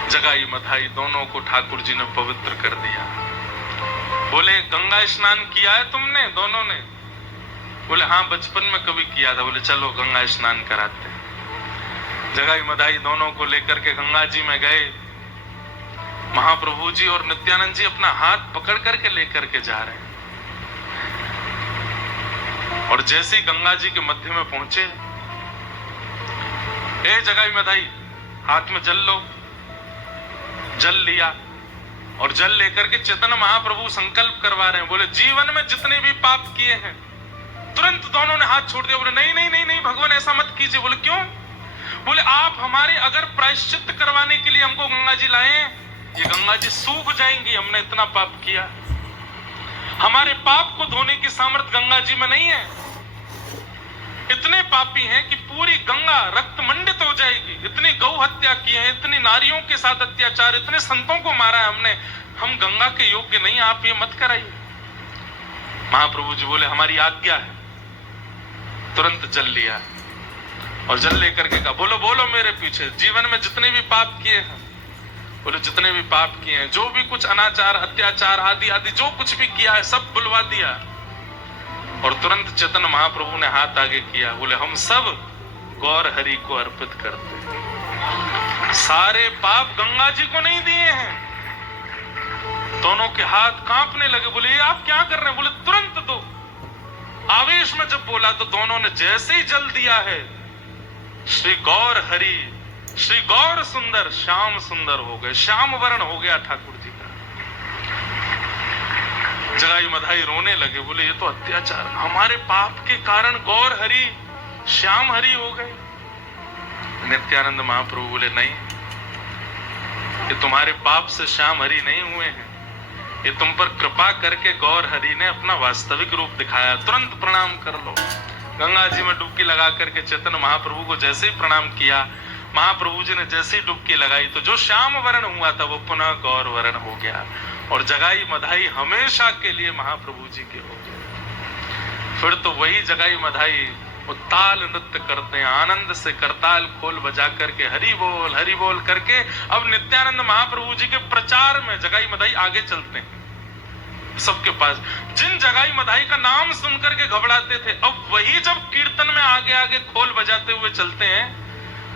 जगाई मधाई दोनों को ठाकुर जी ने पवित्र कर दिया। बोले गंगा स्नान किया है तुमने दोनों ने? बोले हाँ बचपन में कभी किया था। बोले चलो गंगा स्नान कराते हैं। जगाई मधाई दोनों को लेकर के गंगा जी में गए। महाप्रभु जी और नित्यानंद जी अपना हाथ पकड़ करके लेकर के जा रहे हैं और जैसे ही गंगा जी के मध्य में पहुंचे, ए जगाई मधाई हाथ में जल लो। जल लिया और जल लेकर के चैतन्य महाप्रभु संकल्प करवा रहे हैं। बोले जीवन में जितने भी पाप किए हैं, तुरंत दोनों ने हाथ छोड़ दिया। बोले नहीं नहीं नहीं नहीं भगवान ऐसा मत कीजिए। बोले क्यों? बोले आप हमारे अगर प्रायश्चित करवाने के लिए हमको गंगा जी लाए, ये गंगा जी सूख जाएंगी, हमने इतना पाप किया। हमारे पाप को धोने की सामर्थ्य गंगा जी में नहीं है। इतने पापी हैं कि पूरी गंगा रक्त मंडित हो जाएगी। इतनी गौ हत्या की है, इतनी नारियों के साथ अत्याचार, इतने संतों को मारा है हमने, हम गंगा के योग्य नहीं, आप ये मत कराइए। महाप्रभु जी बोले हमारी आज्ञा है। तुरंत जल लिया और जल लेकर के कहा बोलो बोलो मेरे पीछे, जीवन में जितने भी पाप किए हैं, बोले जितने भी पाप किए हैं, जो भी कुछ अनाचार अत्याचार आदि आदि जो कुछ भी किया है सब बुलवा दिया। और तुरंत चैतन्य महाप्रभु ने हाथ आगे किया। बोले हम सब गौर हरि को अर्पित करते हैं, सारे पाप गंगा जी को नहीं दिए हैं। दोनों के हाथ कांपने लगे। बोले ये आप क्या कर रहे हैं? बोले तुरंत दो। आवेश में जब बोला तो दोनों ने जैसे ही जल दिया है, श्री गौर हरि, श्री गौर सुंदर, श्याम सुंदर हो गए, श्याम वर्ण हो गया ठाकुर जी का। जगाई मधाई रोने लगे। बोले ये तो अत्याचार, हमारे पाप के कारण गौर हरि श्याम हरि हो गए। नित्यानंद महाप्रभु बोले नहीं, ये तुम्हारे पाप से श्याम हरि नहीं हुए हैं, ये तुम पर कृपा करके गौर हरि ने अपना वास्तविक रूप दिखाया। तुरंत प्रणाम कर लो। गंगा जी में डुबकी लगा करके चैतन्य महाप्रभु को जैसे ही प्रणाम किया, महाप्रभु जी ने जैसे ही डुबकी लगाई तो जो श्याम वर्ण हुआ था वो पुनः गौर वर्ण हो गया और जगाई मधाई हमेशा के लिए महाप्रभु जी के हो गए। फिर तो वही जगाई मधाई वो ताल नृत्य करते हैं, आनंद से करताल खोल बजा करके हरि बोल करके अब नित्यानंद महाप्रभु जी के प्रचार में जगाई मधाई आगे चलते हैं। सबके पास। जिन जगाई मधाई का नाम सुनकर के घबराते थे, अब वही जब कीर्तन में आगे आगे खोल बजाते हुए चलते हैं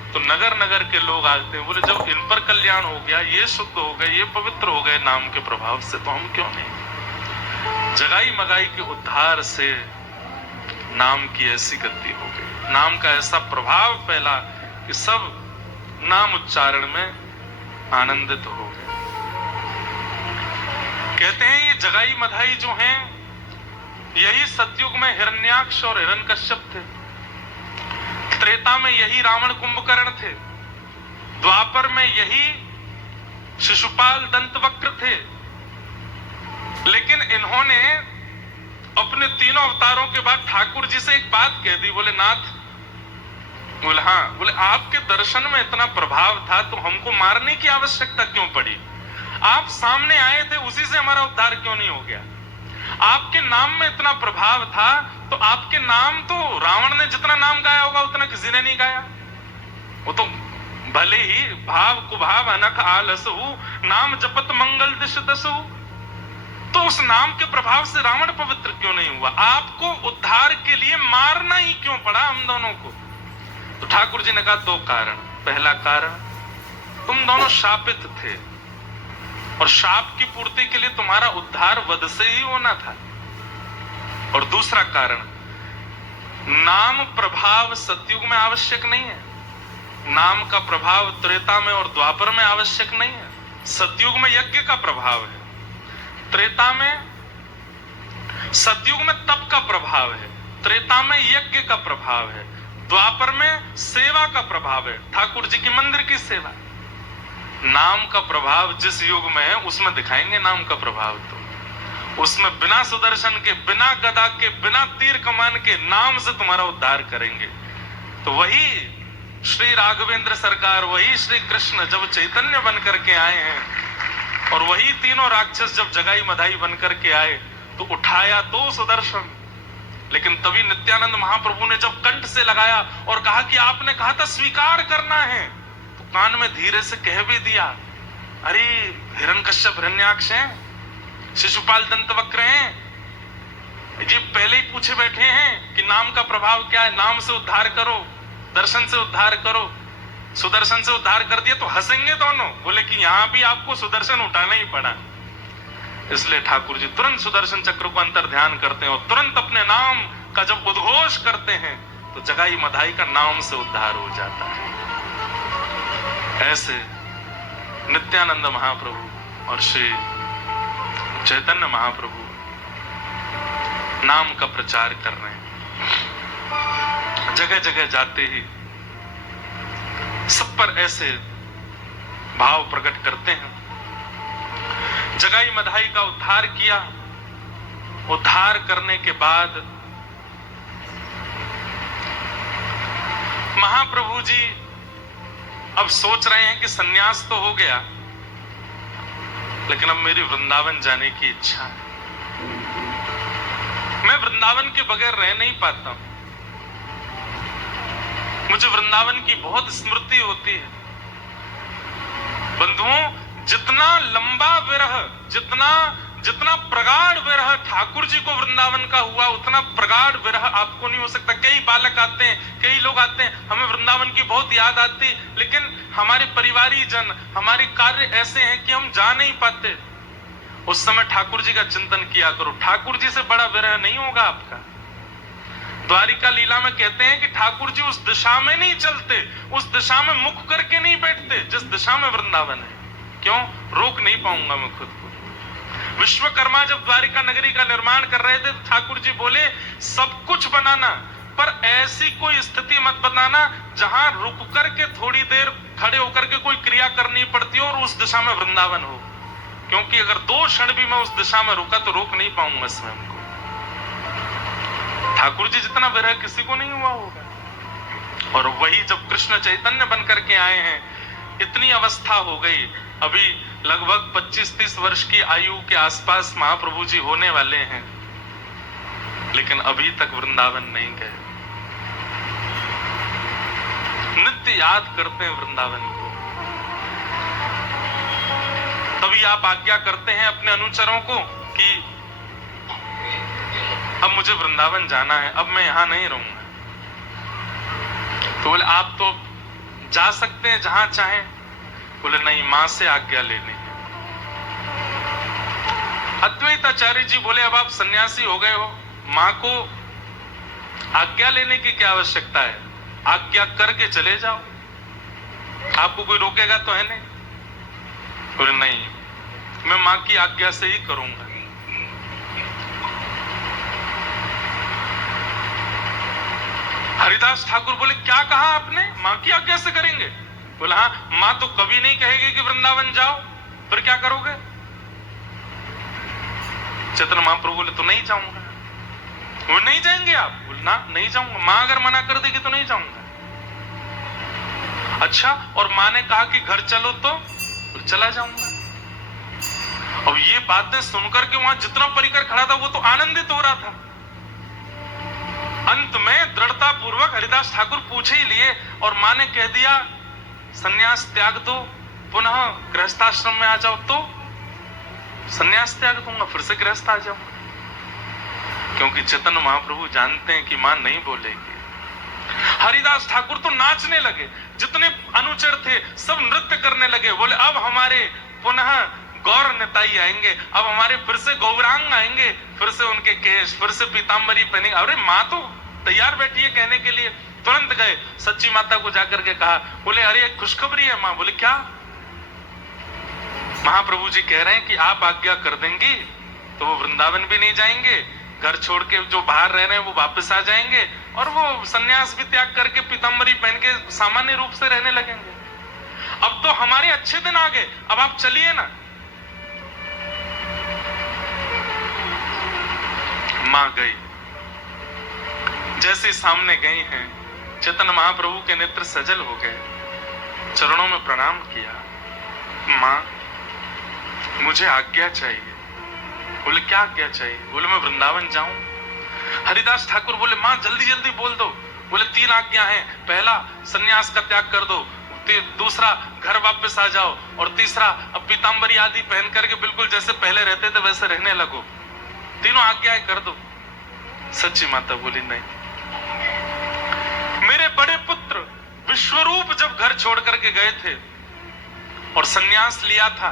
तो नगर नगर के लोग आते हैं, बोले जब इन पर कल्याण हो गया, ये शुद्ध हो गए, ये पवित्र हो गए नाम के प्रभाव से, तो हम क्यों नहीं। जगाई मगाई के उद्धार से नाम की ऐसी गति हो गई, नाम का ऐसा प्रभाव फैला कि सब नाम उच्चारण में आनंदित हो गए। कहते हैं ये जगाई मधाई जो हैं, यही सतयुग में हिरण्याक्ष और हिरण्यकश्यप थे, त्रेता में यही रावण कुंभकर्ण थे, द्वापर में यही शिशुपाल दंतवक्र थे। लेकिन इन्होंने अपने तीनों अवतारों के बाद ठाकुर जी से एक बात कह दी, बोले नाथ, बोले हाँ, बोले आपके दर्शन में इतना प्रभाव था तो हमको मारने की आवश्यकता क्यों पड़ी? आप सामने आए थे, उसी से हमारा उद्धार क्यों नहीं हो गया? आपके नाम में इतना प्रभाव था तो आपके नाम तो रावण ने जितना नाम गाया होगा उतना किसी ने नहीं गाया। वो तो भले ही भाव कुभाव अनख आलसु नाम जपत मंगल दिश दसु, तो उस नाम के प्रभाव से रावण पवित्र क्यों नहीं हुआ? आपको उद्धार के लिए मारना ही क्यों पड़ा हम दोनों को? तो ठाकुर जी ने कहा दो कारण। पहला कारण, तुम दोनों शापित थे और शाप की पूर्ति के लिए तुम्हारा उद्धार वध से ही होना था। और दूसरा कारण, नाम प्रभाव सतयुग में आवश्यक नहीं है, नाम का प्रभाव त्रेता में और द्वापर में आवश्यक नहीं है। सतयुग में यज्ञ का प्रभाव है, त्रेता में, सतयुग में तप का प्रभाव है, त्रेता में यज्ञ का प्रभाव है, द्वापर में सेवा का प्रभाव है, ठाकुर जी की मंदिर की सेवा। नाम का प्रभाव जिस युग में है उसमें दिखाएंगे नाम का प्रभाव, तो उसमें बिना सुदर्शन के, बिना गदा के, बिना तीर कमान के नाम से तुम्हारा उद्धार करेंगे। तो वही श्री राघवेंद्र सरकार, वही श्री कृष्ण जब चैतन्य बन करके आए हैं और वही तीनों राक्षस जब जगाई मधाई बन करके आए तो उठाया तो सुदर्शन, लेकिन तभी नित्यानंद महाप्रभु ने जब कंठ से लगाया और कहा कि आपने कहा था स्वीकार करना है, तो कान में धीरे से कह भी दिया, अरे हिरण्यकश्यप हिरण्याक्ष हैं, शिशुपाल दंतवक्र हैं, ये पहले ही पूछे बैठे हैं कि नाम का प्रभाव क्या है, नाम से उद्धार करो, दर्शन से उद्धार करो। सुदर्शन से उद्धार कर दिया तो हंसेंगे दोनों, बोले कि यहां भी आपको सुदर्शन उठाना ही पड़ा। इसलिए ठाकुर जी तुरंत सुदर्शन चक्र को अंतर ध्यान करते हैं और तुरंत अपने नाम का जब उद्घोष करते हैं तो जगाई मधाई का नाम से उद्धार हो जाता है। ऐसे नित्यानंद महाप्रभु और श्री चैतन्य महाप्रभु नाम का प्रचार कर रहे हैं, जगह जगह जाते ही सब पर ऐसे भाव प्रकट करते हैं। जगाई मधाई का उद्धार किया, उद्धार करने के बाद महाप्रभु जी अब सोच रहे हैं कि सन्यास तो हो गया, लेकिन अब मेरी वृंदावन जाने की इच्छा है, मैं वृंदावन के बगैर रह नहीं पाता हूं, मुझे वृंदावन की बहुत स्मृति होती है। बंधुओं, जितना लंबा विरह, जितना प्रगाढ़ विरह ठाकुर जी को वृंदावन का हुआ, उतना प्रगाढ़ विरह आपको नहीं हो सकता। कई बालक आते हैं, कई लोग आते हैं, हमें वृंदावन की बहुत याद आती, लेकिन हमारे परिवारी जन, हमारे कार्य ऐसे हैं कि हम जा नहीं पाते। उस समय ठाकुर जी का चिंतन किया करो, ठाकुर जी से बड़ा विरह नहीं होगा आपका। द्वारिका लीला में कहते हैं कि ठाकुर जी उस दिशा में नहीं चलते, उस दिशा में मुख करके नहीं बैठते जिस दिशा में वृंदावन है। क्यों? रोक नहीं पाऊंगा मैं खुद को। विश्वकर्मा जब द्वारिका नगरी का निर्माण कर रहे थे तो ठाकुर जी बोले सब कुछ बनाना, पर ऐसी कोई स्थिति मत बनाना जहां रुक करके थोड़ी देर खड़े होकर के कोई क्रिया करनी पड़ती हो और उस दिशा में वृंदावन हो, क्योंकि अगर 2 क्षण भी मैं उस दिशा में रुका तो रोक नहीं पाऊंगा स्वयं को। ठाकुर जी जितना विरह किसी को नहीं हुआ होगा। और वही जब कृष्ण चैतन्य बन करके आए हैं, इतनी अवस्था हो गई, अभी लगभग 25-30 वर्ष की आयु के आसपास महाप्रभु जी होने वाले हैं, लेकिन अभी तक वृंदावन नहीं गए। नित्य याद करते हैं वृंदावन को। तभी आप आज्ञा करते हैं अपने अनुचरों को कि अब मुझे वृंदावन जाना है, अब मैं यहां नहीं रहूंगा। तो बोले आप तो जा सकते हैं जहां चाहें। बोले नहीं, मां से आज्ञा लेनी है। अद्वैत आचार्य जी बोले अब आप सन्यासी हो गए हो, मां को आज्ञा लेने की क्या आवश्यकता है, आज्ञा करके चले जाओ, आपको कोई रोकेगा तो है नहीं। बोले नहीं, मैं मां की आज्ञा से ही करूंगा। हरिदास ठाकुर बोले क्या कहा आपने, मां की आज्ञा से करेंगे? बोले हाँ, मां तो कभी नहीं कहेगी कि वृंदावन जाओ, फिर क्या करोगे? चैतन्य महाप्रभु बोले तो नहीं जाऊंगा। वो नहीं जाएंगे आप? बोले ना, नहीं जाऊंगा, मां अगर मना कर देगी तो नहीं जाऊंगा। अच्छा, और मां ने कहा कि घर चलो तो चला जाऊंगा। अब ये बातें सुनकर के वहां जितना परिकर खड़ा था वो तो आनंदित हो रहा था। अंत में दृढ़ता पूर्वक हरिदास ठाकुर पूछे ही लिए और मां ने कह दिया सन्यास त्याग दो, पुनः गृहस्थाश्रम में आ जाओ। तो सन्यास त्याग दूंगा, फिर से गृहस्थ आ जाऊंगा, क्योंकि चैतन्य महाप्रभु जानते हैं कि मां नहीं बोलेगी। हरिदास ठाकुर तो नाचने लगे, जितने अनुचर थे सब नृत्य करने लगे। बोले अब हमारे पुनः गौर नेताई आएंगे, अब हमारे फिर से गौरांग आएंगे, फिर से उनके केश, फिर से पीतांबरी पहनेंगे। अरे माँ तो तैयार बैठी है कहने के लिए। तुरंत गए, सच्ची माता को जाकर के कहा। बोले अरे एक खुशखबरी है माँ। बोले क्या? महाप्रभु जी कह रहे हैं कि आप आज्ञा कर देंगी तो वो वृंदावन भी नहीं जाएंगे, घर छोड़ के जो बाहर रह रहे हैं वो वापस आ जाएंगे, और वो सन्यास भी त्याग करके पीतांबरी पहन के सामान्य रूप से रहने लगेंगे। अब तो हमारे अच्छे दिन आ गए, अब आप चलिए ना। मां गई, जैसे सामने गई हैं चैतन्य महाप्रभु के नेत्र सजल हो गए, चरणों में प्रणाम किया। मां मुझे आज्ञा चाहिए। बोले क्या आज्ञा चाहिए? बोले मैं वृंदावन जाऊं। हरिदास ठाकुर बोले मां जल्दी जल्दी बोल दो। बोले 3 आज्ञा हैं, पहला सन्यास का त्याग कर दो, दूसरा घर वापस आ जाओ, और तीसरा अब पीतांबरी आदि पहन करके बिल्कुल जैसे पहले रहते थे वैसे रहने लगो। तीनों आज्ञाएं कर दो। सच्ची माता बोली नहीं। मेरे बड़े पुत्र विश्वरूप जब घर छोड़ करके गए थे और सन्यास लिया था,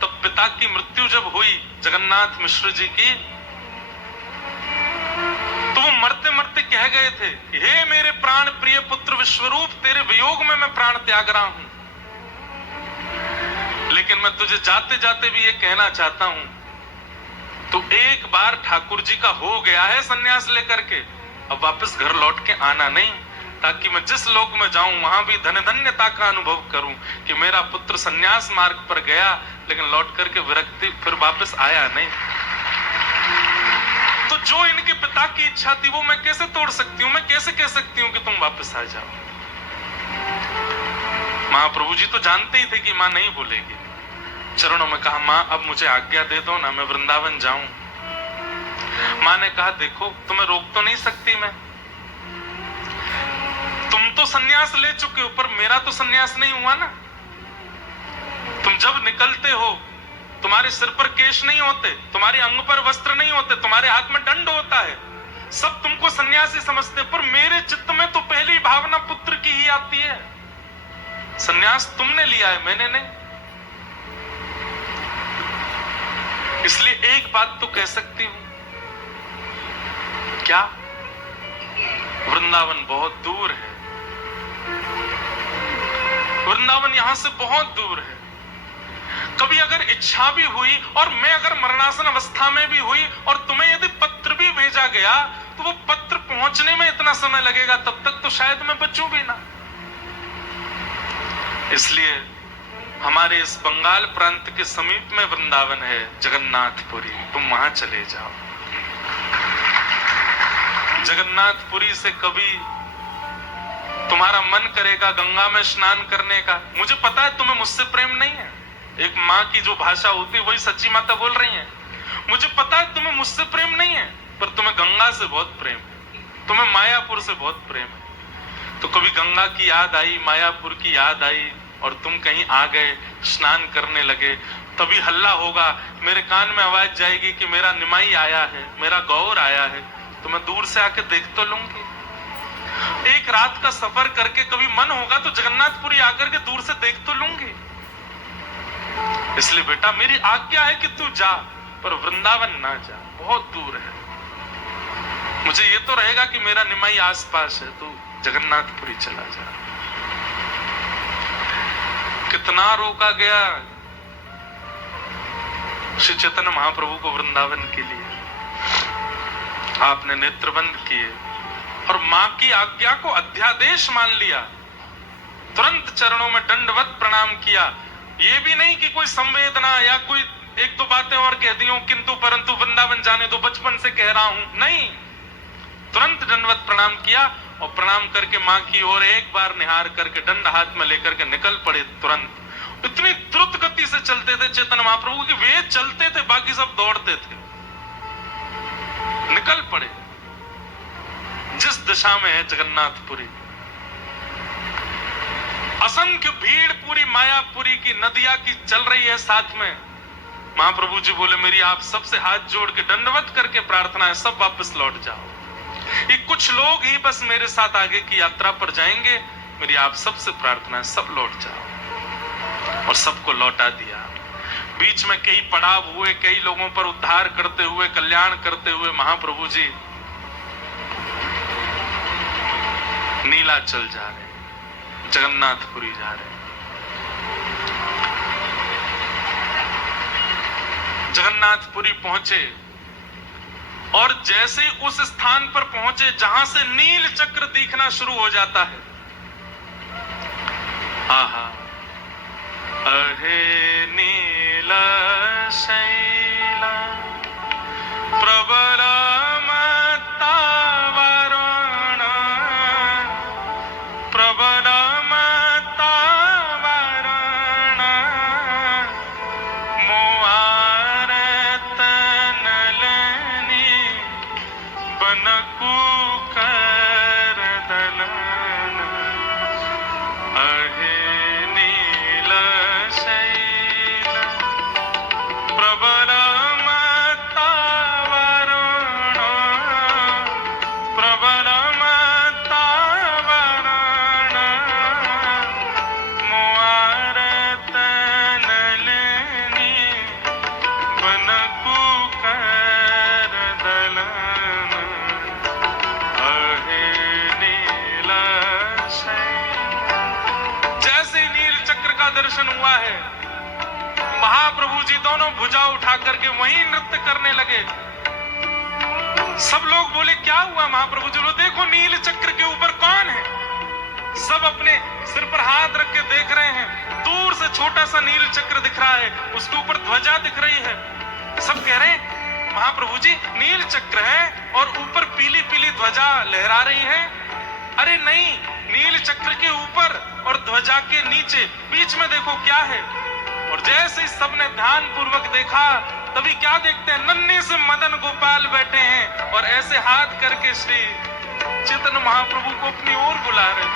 तब पिता की मृत्यु जब हुई जगन्नाथ मिश्र जी की, तो वो मरते मरते कह गए थे कि हे मेरे प्राण प्रिय पुत्र विश्वरूप, तेरे वियोग में मैं प्राण त्याग रहा हूं, लेकिन मैं तुझे जाते जाते भी ये कहना चाहता हूं, तो एक बार ठाकुर जी का हो गया है सन्यास लेकर के, अब वापस घर लौट के आना नहीं, ताकि मैं जिस लोक में जाऊं वहां भी धन धन्यता का अनुभव करूं कि मेरा पुत्र सन्यास मार्ग पर गया लेकिन लौट करके विरक्ति फिर वापस आया नहीं। तो जो इनके पिता की इच्छा थी वो मैं कैसे तोड़ सकती हूं? मैं कैसे कह सकती हूं कि तुम वापस आ जाओ? महाप्रभु जी तो जानते ही थे कि मां नहीं बोलेगी। चरणों में कहा मां अब मुझे आज्ञा दे दो ना, मैं वृंदावन जाऊं। मां ने कहा देखो तुम्हें रोक तो नहीं सकती मैं, तुम तो सन्यास ले चुके हो, पर मेरा तो सन्यास नहीं हुआ ना। तुम जब निकलते हो तुम्हारे सिर पर केश नहीं होते, तुम्हारे अंग पर वस्त्र नहीं होते, तुम्हारे हाथ में दंड होता है, सब तुमको सन्यासी समझते, पर मेरे चित्त में तो पहली भावना पुत्र की ही आती है। सन्यास तुमने लिया है, मैंने नहीं। इसलिए एक बात तो कह सकती हूं, क्या? वृंदावन बहुत दूर है, वृंदावन यहां से बहुत दूर है। कभी अगर इच्छा भी हुई और मैं अगर मरणासन अवस्था में भी हुई और तुम्हें यदि पत्र भी भेजा गया तो वो पत्र पहुंचने में इतना समय लगेगा, तब तक तो शायद मैं बचूं भी ना। इसलिए हमारे इस बंगाल प्रांत के समीप में वृंदावन है, जगन्नाथपुरी, तुम वहां चले जाओ। जगन्नाथपुरी से कभी तुम्हारा मन करेगा गंगा में स्नान करने का। मुझे पता है तुम्हें मुझसे प्रेम नहीं है, एक माँ की जो भाषा होती है वही सच्ची माता बोल रही है। मुझे पता है तुम्हें मुझसे प्रेम नहीं है, पर तुम्हें गंगा से बहुत प्रेम है, तुम्हें मायापुर से बहुत प्रेम है। तो कभी गंगा की याद आई, मायापुर की याद आई और तुम कहीं आ गए, स्नान करने लगे, तभी हल्ला होगा, मेरे कान में आवाज जाएगी कि मेरा निमाई आया है, मेरा गौर आया है, तो मैं दूर से आके देख तो लूंगी। एक रात का सफर करके कभी मन होगा तो जगन्नाथपुरी आकर के दूर से देख तो लूंगी। इसलिए बेटा मेरी आज्ञा है कि तू जा, पर वृंदावन ना जा, बहुत दूर है। मुझे ये तो रहेगा कि मेरा निमाई आसपास है, तू जगन्नाथपुरी चला जा। कितना रोका गया श्री चैतन्य महाप्रभु को वृंदावन के लिए। आपने नेत्रबंद किए और मां की आज्ञा को अध्यादेश मान लिया, तुरंत चरणों में दंडवत प्रणाम किया। ये भी नहीं कि कोई संवेदना या कोई एक दो बातें और कह दी हो, किंतु परंतु वृंदावन जाने दो, बचपन से कह रहा हूं, नहीं, तुरंत दंडवत प्रणाम किया और प्रणाम करके मां की ओर एक बार निहार करके दंड हाथ में लेकर के निकल पड़े। तुरंत इतनी द्रुत गति से चलते थे चैतन्य महाप्रभु की, वे चलते थे, बाकी सब दौड़ते थे। निकल पड़े जिस दिशा में है जगन्नाथपुरी। असंख्य भीड़ पूरी मायापुरी की नदिया की चल रही है साथ में। महाप्रभु जी बोले मेरी आप सबसे हाथ जोड़ के दंडवत करके प्रार्थना है, सब वापस लौट जाओ। ये कुछ लोग ही बस मेरे साथ आगे की यात्रा पर जाएंगे, मेरी आप सबसे प्रार्थना है, सब लौट जाओ। और सबको लौटा दिया। बीच में कई पड़ाव हुए, कई लोगों पर उद्धार करते हुए, कल्याण करते हुए महाप्रभु जी नीलाचल जा रहे, जगन्नाथपुरी जा रहे। जगन्नाथपुरी पहुंचे और जैसे ही उस स्थान पर पहुंचे जहां से नील चक्र दिखना शुरू हो जाता है, आहा, अहे नील शैला प्रबल मत्तावरण, प्रबल मत्तावरण, मोआरत नलनी बनकु कर दलन, अहे नील शैला प्रबल मत्तावरण, प्रबल मत्तावरण, मोआरत नलनी बनकु कर दलन, अहे नील शैला। जैसे नील चक्र का दर्शन हुआ है, महाप्रभु जी दोनों भुजा उठा करके वहीं नृत्य करने लगे। सब लोग बोले क्या हुआ महाप्रभु जी? देखो नील चक्र के ऊपर कौन है। सब अपने सिर पर हाथ रख के देख रहे हैं। दूर से छोटा सा नील चक्र दिख रहा है, उसके ऊपर ध्वजा दिख रही है। सब कह रहे हैं महाप्रभु जी नील चक्र है और ऊपर पीली पीली ध्वजा लहरा रही है। अरे नहीं, नील चक्र के ऊपर और ध्वजा के नीचे बीच में देखो क्या है। और जैसे ही सबने ध्यान पूर्वक देखा, तभी क्या देखते हैं, नन्हे से मदन गोपाल बैठे हैं और ऐसे हाथ करके श्री चैतन्य महाप्रभु को अपनी ओर बुला रहे।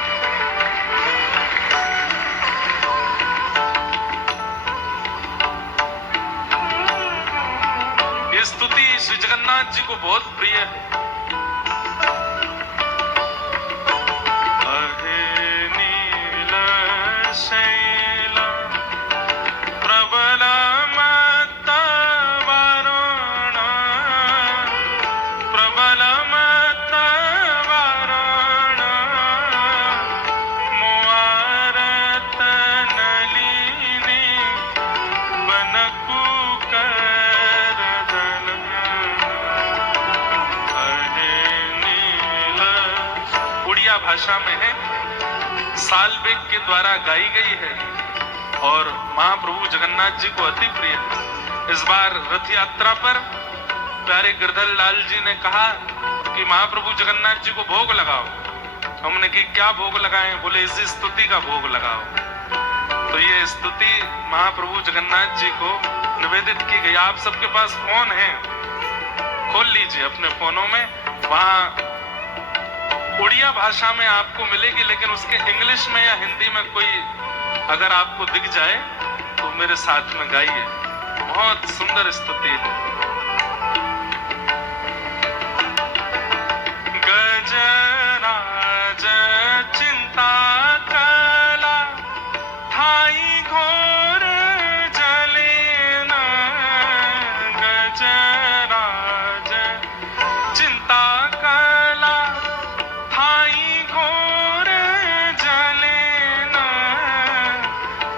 ये स्तुति श्री जगन्नाथ जी को बहुत प्रिय है। अहे नील शैला प्रबल मत्तावरण, प्रबल मत्तावरण, मोआरत नलिनी बनकु कर दलन, अहे नील। उड़िया भाषा में है, सालबेग के द्वारा गाई गई है और महाप्रभु जगन्नाथ जी को अति प्रिय है। इस बार रथ यात्रा पर प्यारे गिरधर लाल जी ने कहा कि महाप्रभु जगन्नाथ जी को भोग लगाओ। हमने कि क्या भोग लगाएं? बोले इसी स्तुति का भोग लगाओ। तो ये स्तुति महाप्रभु जगन्नाथ जी को निवेदित की गई। आप सबके पास फोन है, खोल लीजिए अपने फोनों में, वहां उड़िया भाषा में आपको मिलेगी, लेकिन उसके इंग्लिश में या हिंदी में कोई अगर आपको दिख जाए तो मेरे साथ में गाइए। बहुत सुंदर स्तुति है। गजराज चिंता कला थाई घोर जलेन, गजराज चिंता कला थाई घोर जलेन,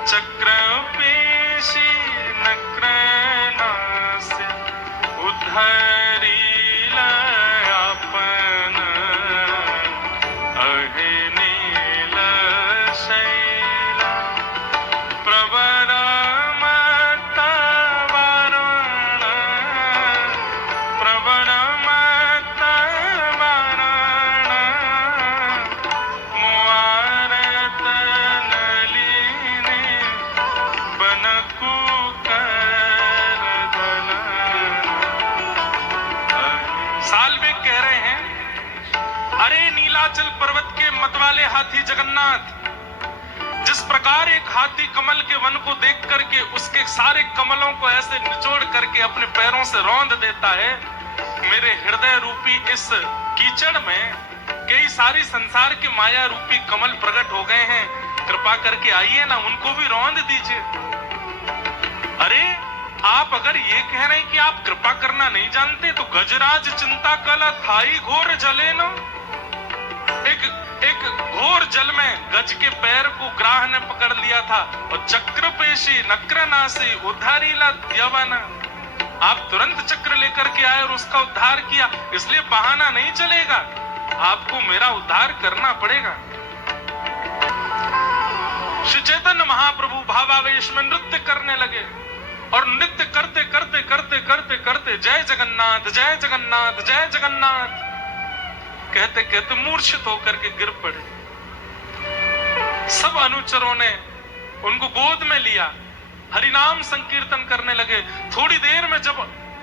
चक्र पेशी नक्र नास्य उद्धरी अपन अहे नील शैला, प्रवर मत वारण, प्रवर मत वारण, मुआरत नलिनी बनकु कर दलन। साल्वे कह रहे हैं, अरे नीलाचल पर्वत के मतवाले हाथी जगन्नाथ, जिस प्रकार एक हाथी कमल के वन को देख करके उसके सारे कमलों को ऐसे निचोड़ करके अपने पैरों से रौंद देता है, मेरे हृदय रूपी इस कीचड़ में कई सारी संसार के माया रूपी कमल प्रकट हो गए हैं, कृपा करके आइए ना, उनको भी रौंद दीजिए। अरे आप अगर ये कह रहे हैं कि आप कृपा करना नहीं जानते, तो गजराज चिंता कला थाई घोर जले न, एक घोर जल में गज के पैर को ग्राह ने पकड़ लिया था, और चक्र पेशी नक्र नासी उद्धारीला यवन, आप तुरंत चक्र लेकर के आए और उसका उद्धार किया, इसलिए बहाना नहीं चलेगा, आपको मेरा उद्धार करना पड़ेगा। श्री चैतन्य महाप्रभु भावावेश में नृत्य करने लगे, और नृत्य करते करते करते करते करते जय जगन्नाथ जय जगन्नाथ जय जगन्नाथ कहते कहते मूर्छित होकर के गिर पड़े। सब अनुचरों ने उनको गोद में लिया, हरिनाम संकीर्तन करने लगे। थोड़ी देर में जब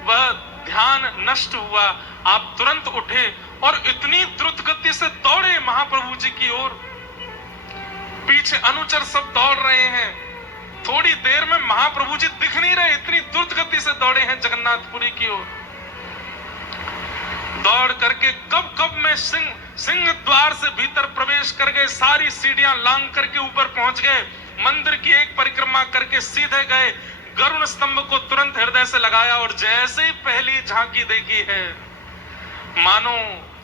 वह ध्यान नष्ट हुआ, आप तुरंत उठे और इतनी द्रुत गति से दौड़े महाप्रभु जी की ओर, पीछे अनुचर सब दौड़ रहे हैं। थोड़ी देर में महाप्रभु जी दिख नहीं रहे, इतनी द्रुत गति से दौड़े हैं जगन्नाथपुरी की ओर। दौड़ करके कब में सिंह द्वार से भीतर प्रवेश कर गए, सारी सीढ़ियां लांग करके ऊपर पहुंच गए, मंदिर की एक परिक्रमा करके सीधे गए, गरुड़ स्तंभ को तुरंत हृदय से लगाया, और जैसे ही पहली झांकी देखी है, मानो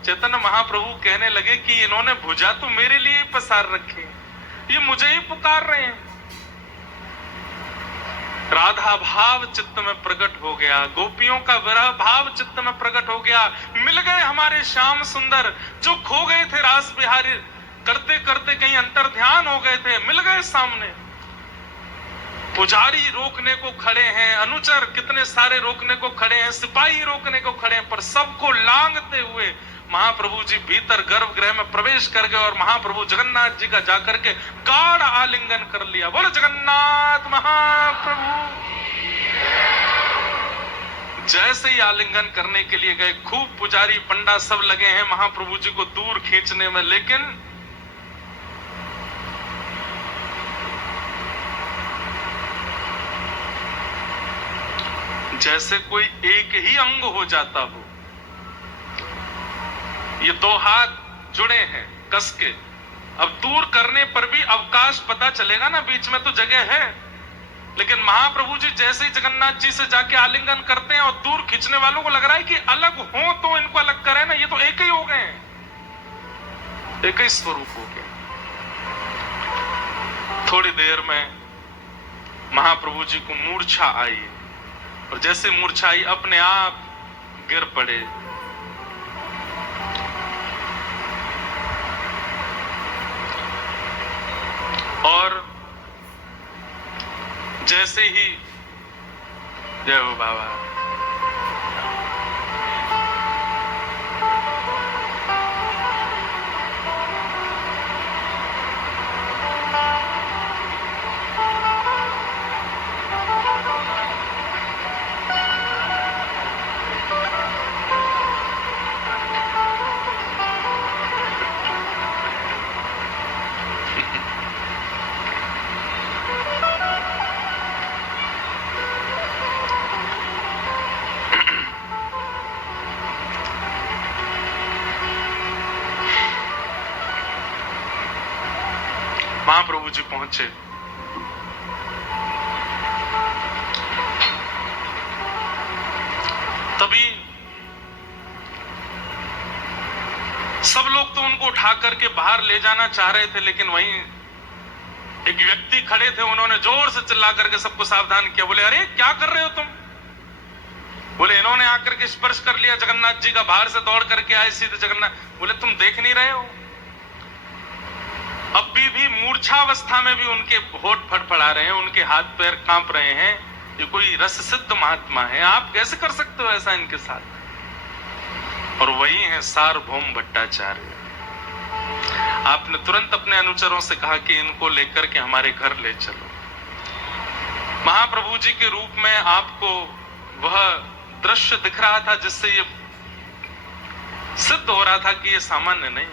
चैतन्य महाप्रभु कहने लगे कि इन्होंने भुजा तो मेरे लिए पसार रखी, ये मुझे ही पुकार रहे हैं। राधा भाव चित्त में प्रकट हो गया, गोपियों का विरह भाव चित्त में प्रकट हो गया। मिल गए हमारे श्याम सुंदर, जो खो गए थे रास बिहारी करते करते, कहीं अंतर ध्यान हो गए थे, मिल गए सामने। पुजारी रोकने को खड़े हैं, अनुचर कितने सारे रोकने को खड़े हैं, सिपाही रोकने को खड़े हैं, पर सबको लांघते हुए महाप्रभु जी भीतर गर्भगृह में प्रवेश कर गए, और महाप्रभु जगन्नाथ जी का जाकर के गाढ़ आलिंगन कर लिया। बोलो जगन्नाथ महाप्रभु। जैसे ही आलिंगन करने के लिए गए, खूब पुजारी पंडा सब लगे हैं महाप्रभु जी को दूर खींचने में, लेकिन जैसे कोई एक ही अंग हो जाता हो। ये दो हाथ जुड़े हैं कस के, अब दूर करने पर भी अवकाश पता चलेगा ना, बीच में तो जगह है, लेकिन महाप्रभु जी जैसे ही जगन्नाथ जी से जाके आलिंगन करते हैं, और दूर खींचने वालों को लग रहा है कि अलग हो तो इनको अलग करें ना, ये तो एक ही हो गए हैं, एक ही स्वरूप हो गए। थोड़ी देर में महाप्रभु जी को मूर्छा आई, और जैसे मूर्छा आई अपने आप गिर पड़े। और जैसे ही जय हो बाबा, महाप्रभु जी पहुंचे। तभी सब लोग तो उनको उठा करके बाहर ले जाना चाह रहे थे, लेकिन वहीं एक व्यक्ति खड़े थे, उन्होंने जोर से चिल्ला करके सबको सावधान किया। बोले अरे क्या कर रहे हो तुम? बोले इन्होंने आकर के स्पर्श कर लिया जगन्नाथ जी का, बाहर से दौड़ करके आए सीधे जगन्नाथ। बोले तुम देख नहीं रहे हो? अब भी मूर्छावस्था में भी उनके होठ फड़फड़ा रहे हैं, उनके हाथ पैर कांप रहे हैं। ये कोई रस सिद्ध महात्मा है, आप कैसे कर सकते हो ऐसा इनके साथ? और वही है सार्वभौम भट्टाचार्य। आपने तुरंत अपने अनुचरों से कहा कि इनको लेकर के हमारे घर ले चलो। महाप्रभु जी के रूप में आपको वह दृश्य दिख रहा था जिससे ये सिद्ध हो रहा था कि ये सामान्य नहीं।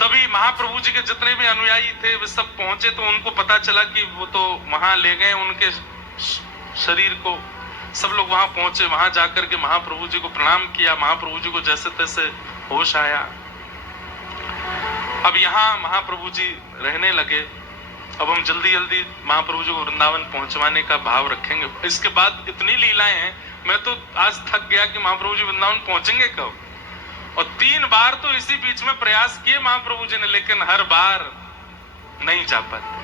तभी महाप्रभु जी के जितने भी अनुयायी थे वे सब पहुंचे, तो उनको पता चला कि वो तो वहां ले गए उनके शरीर को। सब लोग वहां पहुंचे, वहां जाकर के महाप्रभु जी को प्रणाम किया। महाप्रभु जी को जैसे तैसे होश आया। अब यहाँ महाप्रभु जी रहने लगे। अब हम जल्दी जल्दी महाप्रभु जी को वृंदावन पहुंचवाने का भाव रखेंगे। इसके बाद इतनी लीलाएं हैं, मैं तो आज थक गया कि महाप्रभु जी वृंदावन पहुंचेंगे कब। और 3 बार तो इसी बीच में प्रयास किए महाप्रभु जी ने, लेकिन हर बार नहीं जा पाते।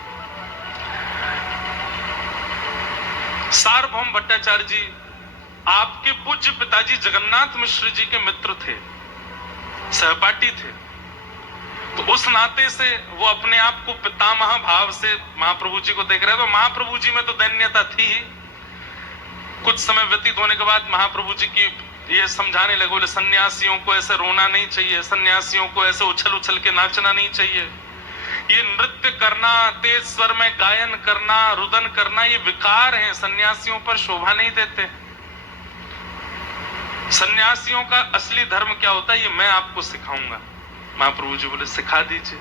सार्वभौम भट्टाचार्य जी आपके पूज्य पिताजी जगन्नाथ मिश्र जी के मित्र थे, सहपाठी थे। तो उस नाते से वो अपने आप को पितामह भाव से महाप्रभु जी को देख रहे थे। महाप्रभु जी में तो दैन्यता थी ही। कुछ समय व्यतीत होने के बाद महाप्रभु जी की ये समझाने लगे, बोले सन्यासियों को ऐसे रोना नहीं चाहिए, सन्यासियों को ऐसे उछल उछल के नाचना नहीं चाहिए। ये नृत्य करना, तेज स्वर में गायन करना, रुदन करना, ये विकार है, सन्यासियों पर शोभा नहीं देते। सन्यासियों का असली धर्म क्या होता है ये मैं आपको सिखाऊंगा। महाप्रभु जी बोले सिखा दीजिए।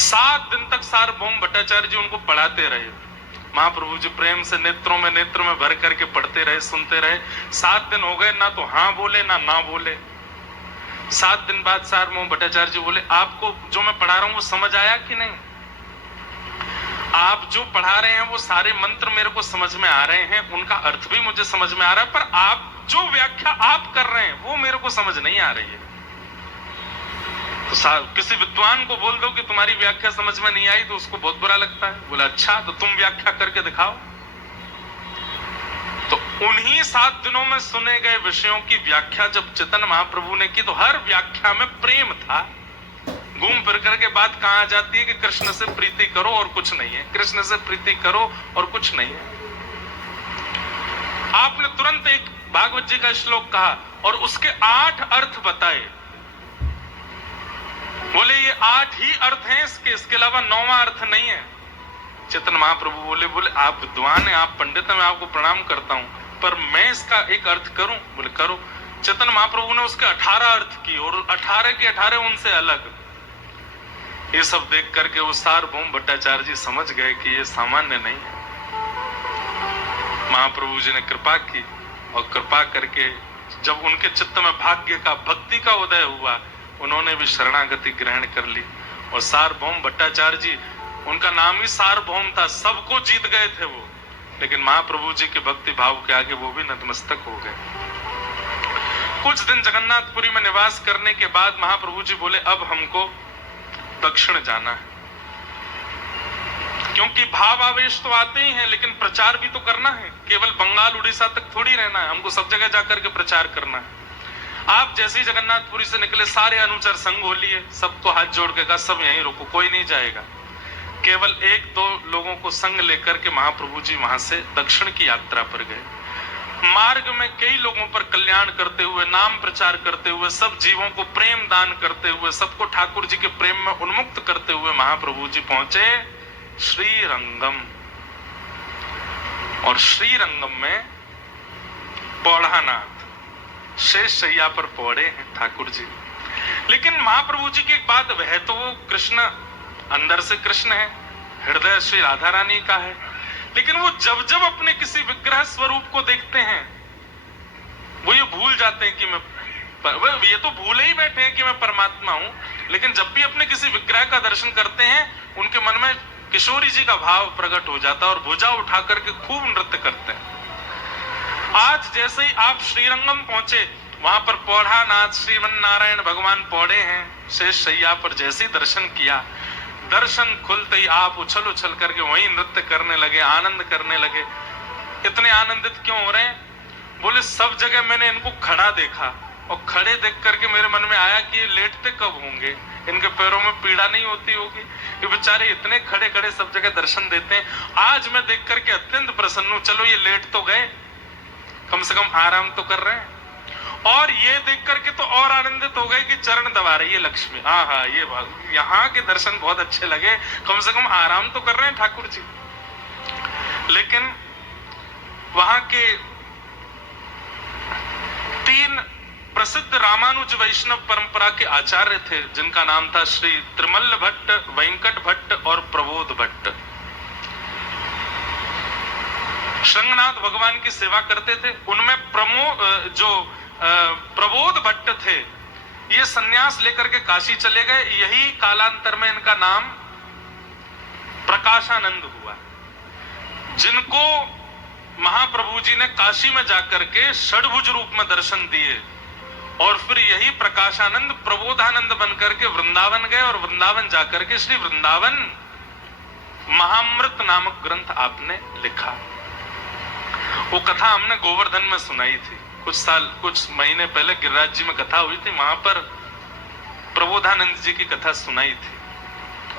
7 दिन तक सार्वभौम भट्टाचार्य जी उनको पढ़ाते रहे। महाप्रभु जी प्रेम से नेत्रों में नेत्र में भर करके पढ़ते रहे, सुनते रहे। 7 दिन हो गए, ना तो हाँ बोले ना बोले। 7 दिन बाद सार्वभौम भट्टाचार्य जी बोले आपको जो मैं पढ़ा रहा हूं वो समझ आया कि नहीं? आप जो पढ़ा रहे हैं वो सारे मंत्र मेरे को समझ में आ रहे हैं, उनका अर्थ भी मुझे समझ में आ रहा है, पर आप जो व्याख्या आप कर रहे हैं वो मेरे को समझ नहीं आ रही है। तो किसी विद्वान को बोल दो कि तुम्हारी व्याख्या समझ में नहीं आई तो उसको बहुत बुरा लगता है। बोला अच्छा तो तुम व्याख्या करके दिखाओ। तो उन्हीं 7 दिनों में सुने गए विषयों की व्याख्या जब चैतन्य महाप्रभु ने की तो हर व्याख्या में प्रेम था। घूम फिर करके बात कहां आ जाती है कि कृष्ण से प्रीति करो और कुछ नहीं है, कृष्ण से प्रीति करो और कुछ नहीं है। आपने तुरंत एक भागवत जी का श्लोक कहा और उसके 8 अर्थ बताए। बोले ये 8 ही अर्थ हैं इसके अलावा 9वां अर्थ नहीं है। चैतन्य महाप्रभु बोले आप विद्वान हैं, आप पंडित हैं, मैं आपको प्रणाम करता हूं, पर मैं इसका एक अर्थ करूं? बोले करो। चैतन्य महाप्रभु ने उसके 18 अर्थ की और 18 के 18 उनसे अलग। ये सब देख करके वो सार्वभौम भट्टाचार्य जी समझ गए कि ये सामान्य नहीं है। महाप्रभु जी ने कृपा की और कृपा करके जब उनके चित्त में भाग्य का, भक्ति का उदय हुआ, उन्होंने भी शरणागति ग्रहण कर ली। और सार्वभौम भट्टाचार्य जी, उनका नाम ही सार्वभौम था, सबको जीत गए थे वो, लेकिन महाप्रभु जी के भक्ति भाव के आगे वो भी नतमस्तक हो गए। कुछ दिन जगन्नाथपुरी में निवास करने के बाद महाप्रभु जी बोले अब हमको दक्षिण जाना है, क्योंकि भाव आवेश तो आते ही हैं, लेकिन प्रचार भी तो करना है। केवल बंगाल उड़ीसा तक थोड़ी रहना है, हमको सब जगह जाकर के प्रचार करना है। आप जैसे ही जगन्नाथपुरी से निकले सारे अनुचर संग हो लिए, सबको हाथ जोड़ के कहा सब यहीं रुको, कोई नहीं जाएगा। केवल 1-2 लोगों को संग लेकर के महाप्रभु जी वहां से दक्षिण की यात्रा पर गए। मार्ग में कई लोगों पर कल्याण करते हुए, नाम प्रचार करते हुए, सब जीवों को प्रेम दान करते हुए, सबको ठाकुर जी के प्रेम में उन्मुक्त करते हुए महाप्रभु जी पहुंचे श्रीरंगम। और श्रीरंगम में पौढ़ानाथ शेष शैया पर पौड़े हैं ठाकुर जी। लेकिन महाप्रभु जी की एक बात, वह तो वो कृष्ण अंदर से कृष्ण है, हृदय श्री राधा रानी का है, लेकिन वो जब जब अपने किसी विग्रह स्वरूप को देखते हैं वो ये भूल जाते हैं कि मैं ये तो भूले ही बैठे हैं कि मैं परमात्मा हूं, लेकिन जब भी अपने किसी विग्रह का दर्शन करते हैं उनके मन में किशोरी जी का भाव प्रकट हो जाता है और भुजा उठा करके खूब नृत्य करते हैं। आज जैसे ही आप श्रीरंगम पहुंचे, वहां पर पौढ़ा नाथ श्रीमन नारायण भगवान पौड़े हैं शेष शैया पर, जैसे ही दर्शन किया, दर्शन खुलते ही आप उछल उछल करके वहीं नृत्य करने लगे, आनंद करने लगे। इतने आनंदित क्यों हो रहे हैं? बोले सब जगह मैंने इनको खड़ा देखा और खड़े देख करके मेरे मन में आया कि ये लेटते कब होंगे, इनके पैरों में पीड़ा नहीं होती होगी, ये बेचारे इतने खड़े खड़े सब जगह दर्शन देते हैं। आज मैं देख करके अत्यंत प्रसन्न हूं, चलो ये लेट तो गए, कम से कम आराम तो कर रहे हैं। और ये देख करके तो और आनंदित हो गए कि चरण दबा रही है लक्ष्मी, हाँ ये यहाँ के दर्शन बहुत अच्छे लगे, कम से कम आराम तो कर रहे हैं ठाकुर जी। लेकिन वहां के 3 प्रसिद्ध रामानुज वैष्णव परंपरा के आचार्य थे, जिनका नाम था श्री त्रिमल्ल भट्ट, वेंकट भट्ट और प्रबोध भट्ट। शृंगनाथ भगवान की सेवा करते थे। उनमें प्रबोध भट्ट थे, ये सन्यास लेकर के काशी चले गए। यही कालांतर में इनका नाम प्रकाशानंद हुआ, जिनको महाप्रभु जी ने काशी में जाकर के षड्भुज रूप में दर्शन दिए और फिर यही प्रकाशानंद प्रबोधानंद बनकर के वृंदावन गए और वृंदावन जाकर के श्री वृंदावन महामृत नामक ग्रंथ आपने लिखा। वो कथा हमने गोवर्धन में सुनाई थी कुछ महीने पहले, गिरिराज जी में कथा हुई थी, वहां पर प्रबोधानंद जी की कथा सुनाई थी।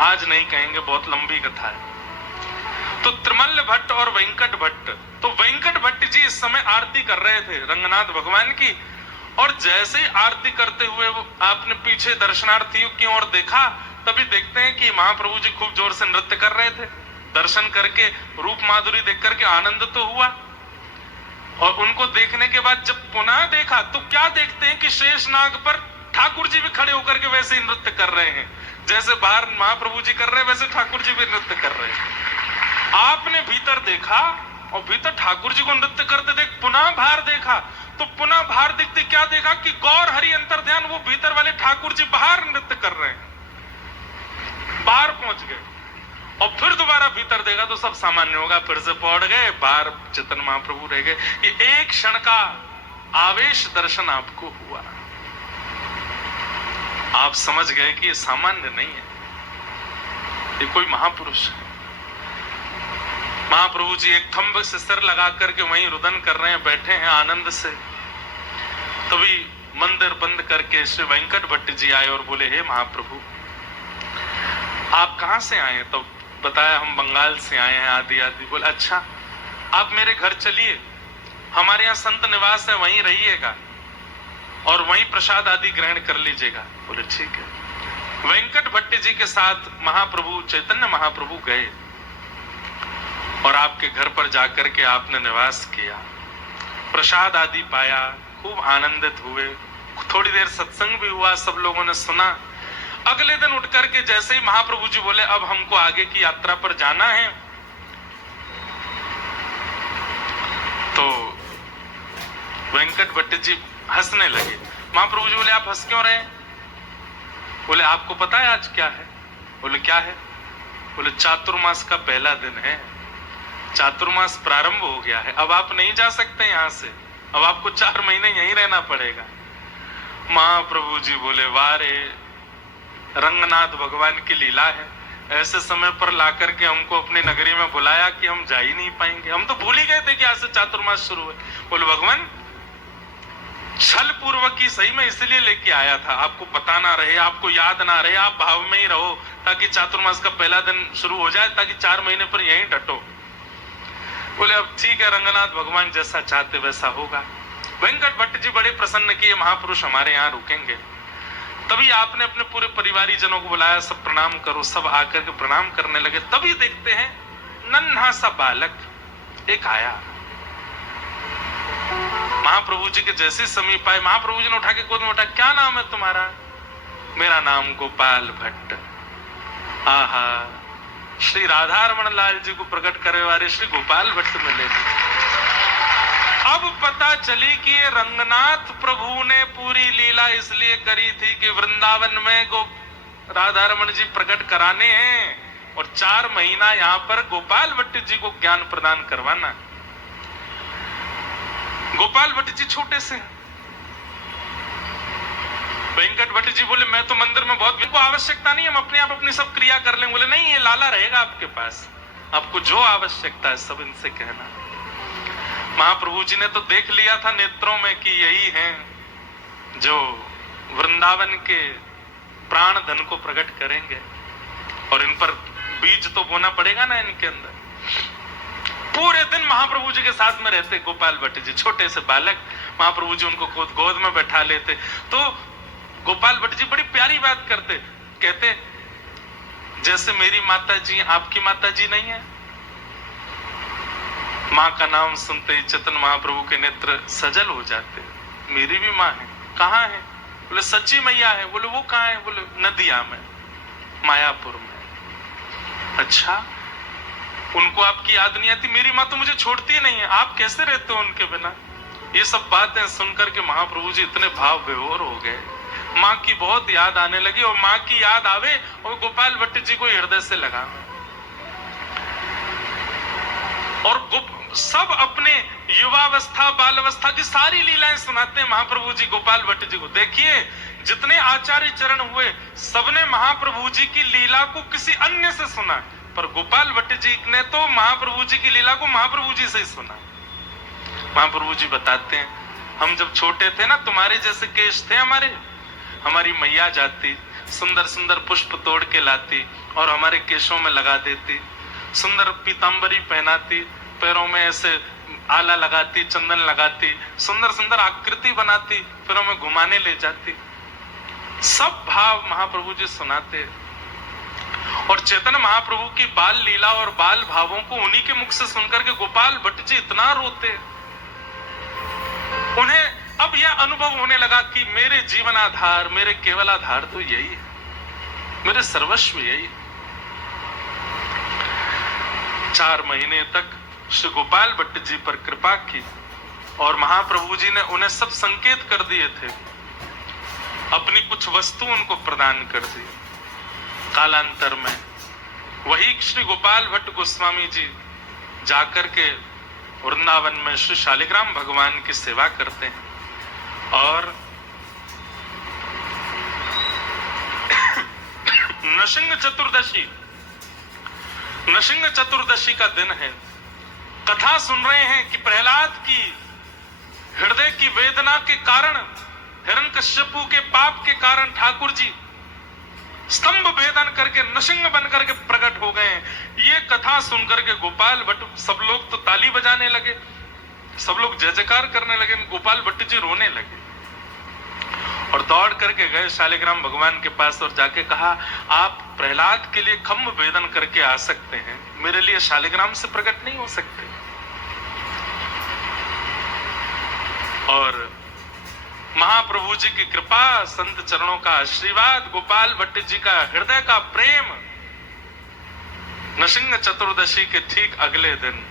आज नहीं कहेंगे, बहुत लंबी कथा है। तो त्रिमल्ल भट्ट और वेंकट भट्ट, तो वेंकट भट्ट जी इस समय आरती कर रहे थे रंगनाथ भगवान की, और जैसे ही आरती करते हुए वो आपने पीछे दर्शनार्थियों की ओर देखा, तभी देखते हैं कि महाप्रभु जी खूब जोर से नृत्य कर रहे थे। दर्शन करके रूप माधुरी देख करके आनंद तो हुआ, और उनको देखने के बाद जब पुनः देखा तो क्या देखते हैं कि शेषनाग पर ठाकुर जी भी खड़े होकर के वैसे ही नृत्य कर रहे हैं, जैसे बाहर महाप्रभु जी कर रहे हैं वैसे ठाकुर जी भी नृत्य कर रहे हैं। आपने भीतर देखा और भीतर ठाकुर जी को नृत्य करते देख पुनः बाहर देखा, तो पुनः बाहर देखते क्या देखा कि गौर हरि अंतर ध्यान, वो भीतर वाले ठाकुर जी बाहर नृत्य कर रहे हैं, बाहर पहुंच गए। और फिर दोबारा भीतर देखा तो सब सामान्य होगा, फिर से पौड़ गए, बाहर चेतन महाप्रभु रह गए। ये एक क्षण का आवेश दर्शन आपको हुआ, आप समझ गए कि ये सामान्य नहीं है, ये कोई महापुरुष है। महाप्रभु जी एक खंभ से सिर लगा करके वहीं रुदन कर रहे हैं, बैठे हैं आनंद से। तभी मंदिर बंद करके श्री वेंकट भट्ट जी आए और बोले, हे महाप्रभु आप कहां से आए? तो बताया हम बंगाल से आए हैं, आदि आदि। बोले अच्छा, आप मेरे घर चलिए, हमारे यहाँ संत निवास है, वहीं रहिएगा और वहीं प्रसाद आदि ग्रहण कर लीजिएगा। बोले ठीक है। वेंकट भट्ट जी के साथ महाप्रभु चैतन्य महाप्रभु गए और आपके घर पर जाकर के आपने निवास किया, प्रसाद आदि पाया, खूब आनंदित हुए, थोड़ी देर सत्संग भी हुआ, सब लोगों ने सुना। अगले दिन उठ करके जैसे ही महाप्रभु जी बोले अब हमको आगे की यात्रा पर जाना है, तो वेंकट भट्ट जी हंसने लगे। महाप्रभु जी बोले आप हंस क्यों रहे? बोले आपको पता है आज क्या है? बोले क्या है? बोले चातुर्मास का पहला दिन है, चातुर्मास प्रारंभ हो गया है, अब आप नहीं जा सकते यहां से, अब आपको 4 महीने यहीं रहना पड़ेगा। महाप्रभु जी बोले वाह रे, रंगनाथ भगवान की लीला है, ऐसे समय पर लाकर के हमको अपनी नगरी में बुलाया कि हम जा ही नहीं पाएंगे, हम तो भूल ही गए थे कि आज से चातुर्मास शुरू है। बोले भगवान छल पूर्वक ही सही में इसलिए लेके आया था, आपको पता ना रहे, आपको याद ना रहे, आप भाव में ही रहो ताकि चातुर्मास का पहला दिन शुरू हो जाए, ताकि 4 महीने पर यहीं डटो। बोले अब ठीक है, रंगनाथ भगवान जैसा चाहते वैसा होगा। वेंकट भट्ट जी बड़े प्रसन्न किए, महापुरुष हमारे यहाँ रुकेंगे। तभी आपने अपने पूरे परिवारी जनों को बुलाया, सब प्रणाम करो, सब आकर के प्रणाम करने लगे। तभी देखते हैं नन्हा सा बालक एक आया, महाप्रभु जी के जैसे समीप आए, महाप्रभु जी ने उठा के गोद में उठा, क्या नाम है तुम्हारा? मेरा नाम गोपाल भट्ट। आहा, श्री राधा रमण लाल जी को प्रकट करे वाले श्री गोपाल भट्ट मिले। अब पता चली कि ये रंगनाथ प्रभु ने पूरी लीला इसलिए करी थी कि वृंदावन में राधा रमन जी प्रकट कराने हैं और 4 महीना यहाँ पर गोपाल भट्ट जी को ज्ञान प्रदान करवाना। गोपाल भट्ट जी छोटे से, वेंकट भट्ट जी बोले मैं तो मंदिर में बहुत, को आवश्यकता नहीं, हम अपने आप अपनी सब क्रिया कर लेंगे। बोले नहीं, ये लाला रहेगा आपके पास, आपको जो आवश्यकता है सब इनसे कहना। महाप्रभु जी ने तो देख लिया था नेत्रों में कि यही हैं जो वृंदावन के प्राण धन को प्रकट करेंगे, और इन पर बीज तो बोना पड़ेगा ना इनके अंदर। पूरे दिन महाप्रभु जी के साथ में रहते गोपाल भट्ट जी, छोटे से बालक, महाप्रभु जी उनको गोद में बैठा लेते। तो गोपाल भट्ट जी बड़ी प्यारी बात करते, कहते जैसे मेरी माता जी आपकी माता जी नहीं है। माँ का नाम सुनते ही चेतन महाप्रभु के नेत्र सजल हो जाते। मेरी भी माँ है। कहाँ है? बोले सच्ची मैया है। बोले वो कहाँ है? बोले नदिया में, मायापुर में। अच्छा, उनको आपकी याद नहीं आती? मेरी माँ तो मुझे छोड़ती नहीं है, आप कैसे रहते हो उनके बिना? ये सब बातें सुनकर के महाप्रभु जी इतने भाव विभोर हो गए, माँ की बहुत याद आने लगी। और माँ की याद आवे और गोपाल भट्ट जी को हृदय से लगा, और सब अपने युवावस्था बालावस्था की सारी लीलाएं सुनाते हैं महाप्रभु जी गोपाल भट्ट जी को। देखिए जितने आचार्य चरण हुए सबने महाप्रभु जी की लीला को किसी अन्य से सुना, पर गोपाल भट्ट जी ने तो महाप्रभु जी की लीला को महाप्रभु जी से ही सुना। महाप्रभु जी बताते हैं, हम जब छोटे थे ना, तुम्हारे जैसे केश थे हमारी मैया जाती, सुंदर सुंदर पुष्प तोड़ के लाती और हमारे केशों में लगा देती, सुंदर पीतांबरी पहनाती, पैरों में ऐसे आला लगाती, चंदन लगाती, सुंदर सुंदर आकृति बनाती, फिर हमें घुमाने ले जाती। सब भाव महाप्रभु जी सुनाते। और चैतन्य महाप्रभु की बाल लीला और बाल भावों को उन्हीं के मुख से सुनकर के गोपाल भट्ट जी इतना रोते। उन्हें अब यह अनुभव होने लगा कि मेरे जीवन आधार, मेरे केवल आधार तो यही है, मेरे सर्वस्व यही है। 4 महीने तक श्री गोपाल भट्ट जी पर कृपा की और महाप्रभु जी ने उन्हें सब संकेत कर दिए थे, अपनी कुछ वस्तु उनको प्रदान कर दी। कालांतर में वही श्री गोपाल भट्ट गोस्वामी जी जाकर के वृंदावन में श्री शालिग्राम भगवान की सेवा करते हैं। और नृसिंह चतुर्दशी का दिन है। कथा सुन रहे हैं कि प्रहलाद की हृदय की वेदना के कारण, हिरण्यकश्यपु के पाप के कारण ठाकुर जी स्तंभ भेदन करके नृसिंह बन करके प्रकट हो गए हैं। ये कथा सुनकर के गोपाल भट्ट, सब लोग तो ताली बजाने लगे, सब लोग जय जयकार करने लगे, गोपाल भट्ट जी रोने लगे और दौड़ करके गए शालिग्राम भगवान के पास और जाके कहा, आप प्रहलाद के लिए खम्भ भेदन करके आ सकते हैं, मेरे लिए शालिग्राम से प्रकट नहीं हो सकते। और महाप्रभु जी की कृपा, संत चरणों का आशीर्वाद, गोपाल भट्ट जी का हृदय का प्रेम, नृसिंह चतुर्दशी के ठीक अगले दिन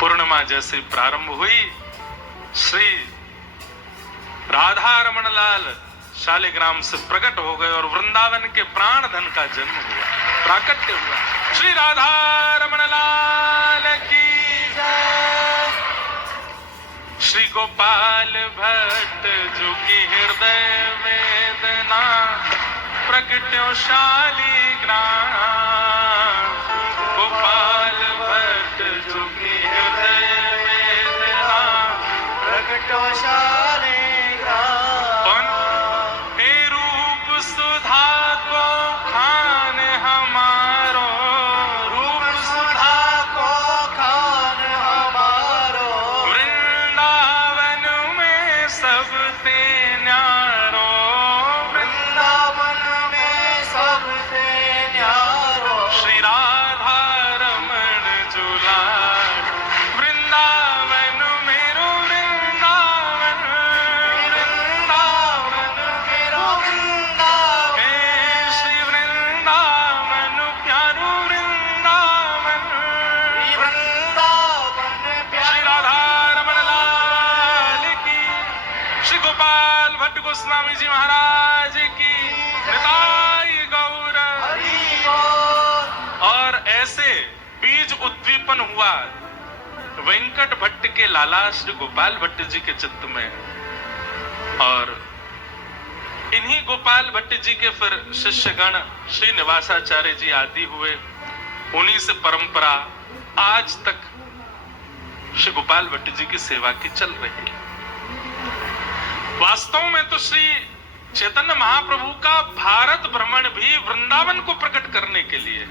पूर्णिमा जैसे प्रारंभ हुई, श्री राधा रमन लाल शालिग्राम से प्रकट हो गए और वृंदावन के प्राण धन का जन्म हुआ, प्राकट्य हुआ। श्री राधा रमन लाल की जय। श्री गोपाल भट्ट जो की हृदय वेदना प्रकट्यो शालिग्राम, गोपाल भट्ट जो की हृदय वेदना प्रकट्यो शालिग्राम। हे रूप सुधा को खान हमारो, रूप सुधा को खान हमारो, वृंदावन में सबसे न्यारो, वृंदावन में सबसे न्यारो। श्री राधा रमण जुलाल, वृंदावन मेरो वृंदावन गोस्वामी जी महाराज की, निताई गौर। और ऐसे बीज उद्दीपन हुआ वेंकट भट्ट के लाला श्री गोपाल भट्ट जी के चित्त में, और इन्हीं गोपाल भट्ट जी के फिर शिष्यगण श्री निवासाचार्य जी आदि हुए। उन्हीं से परंपरा आज तक श्री गोपाल भट्ट जी की सेवा की चल रही है। वास्तव में तो श्री चैतन्य महाप्रभु का भारत भ्रमण भी वृंदावन को प्रकट करने के लिए।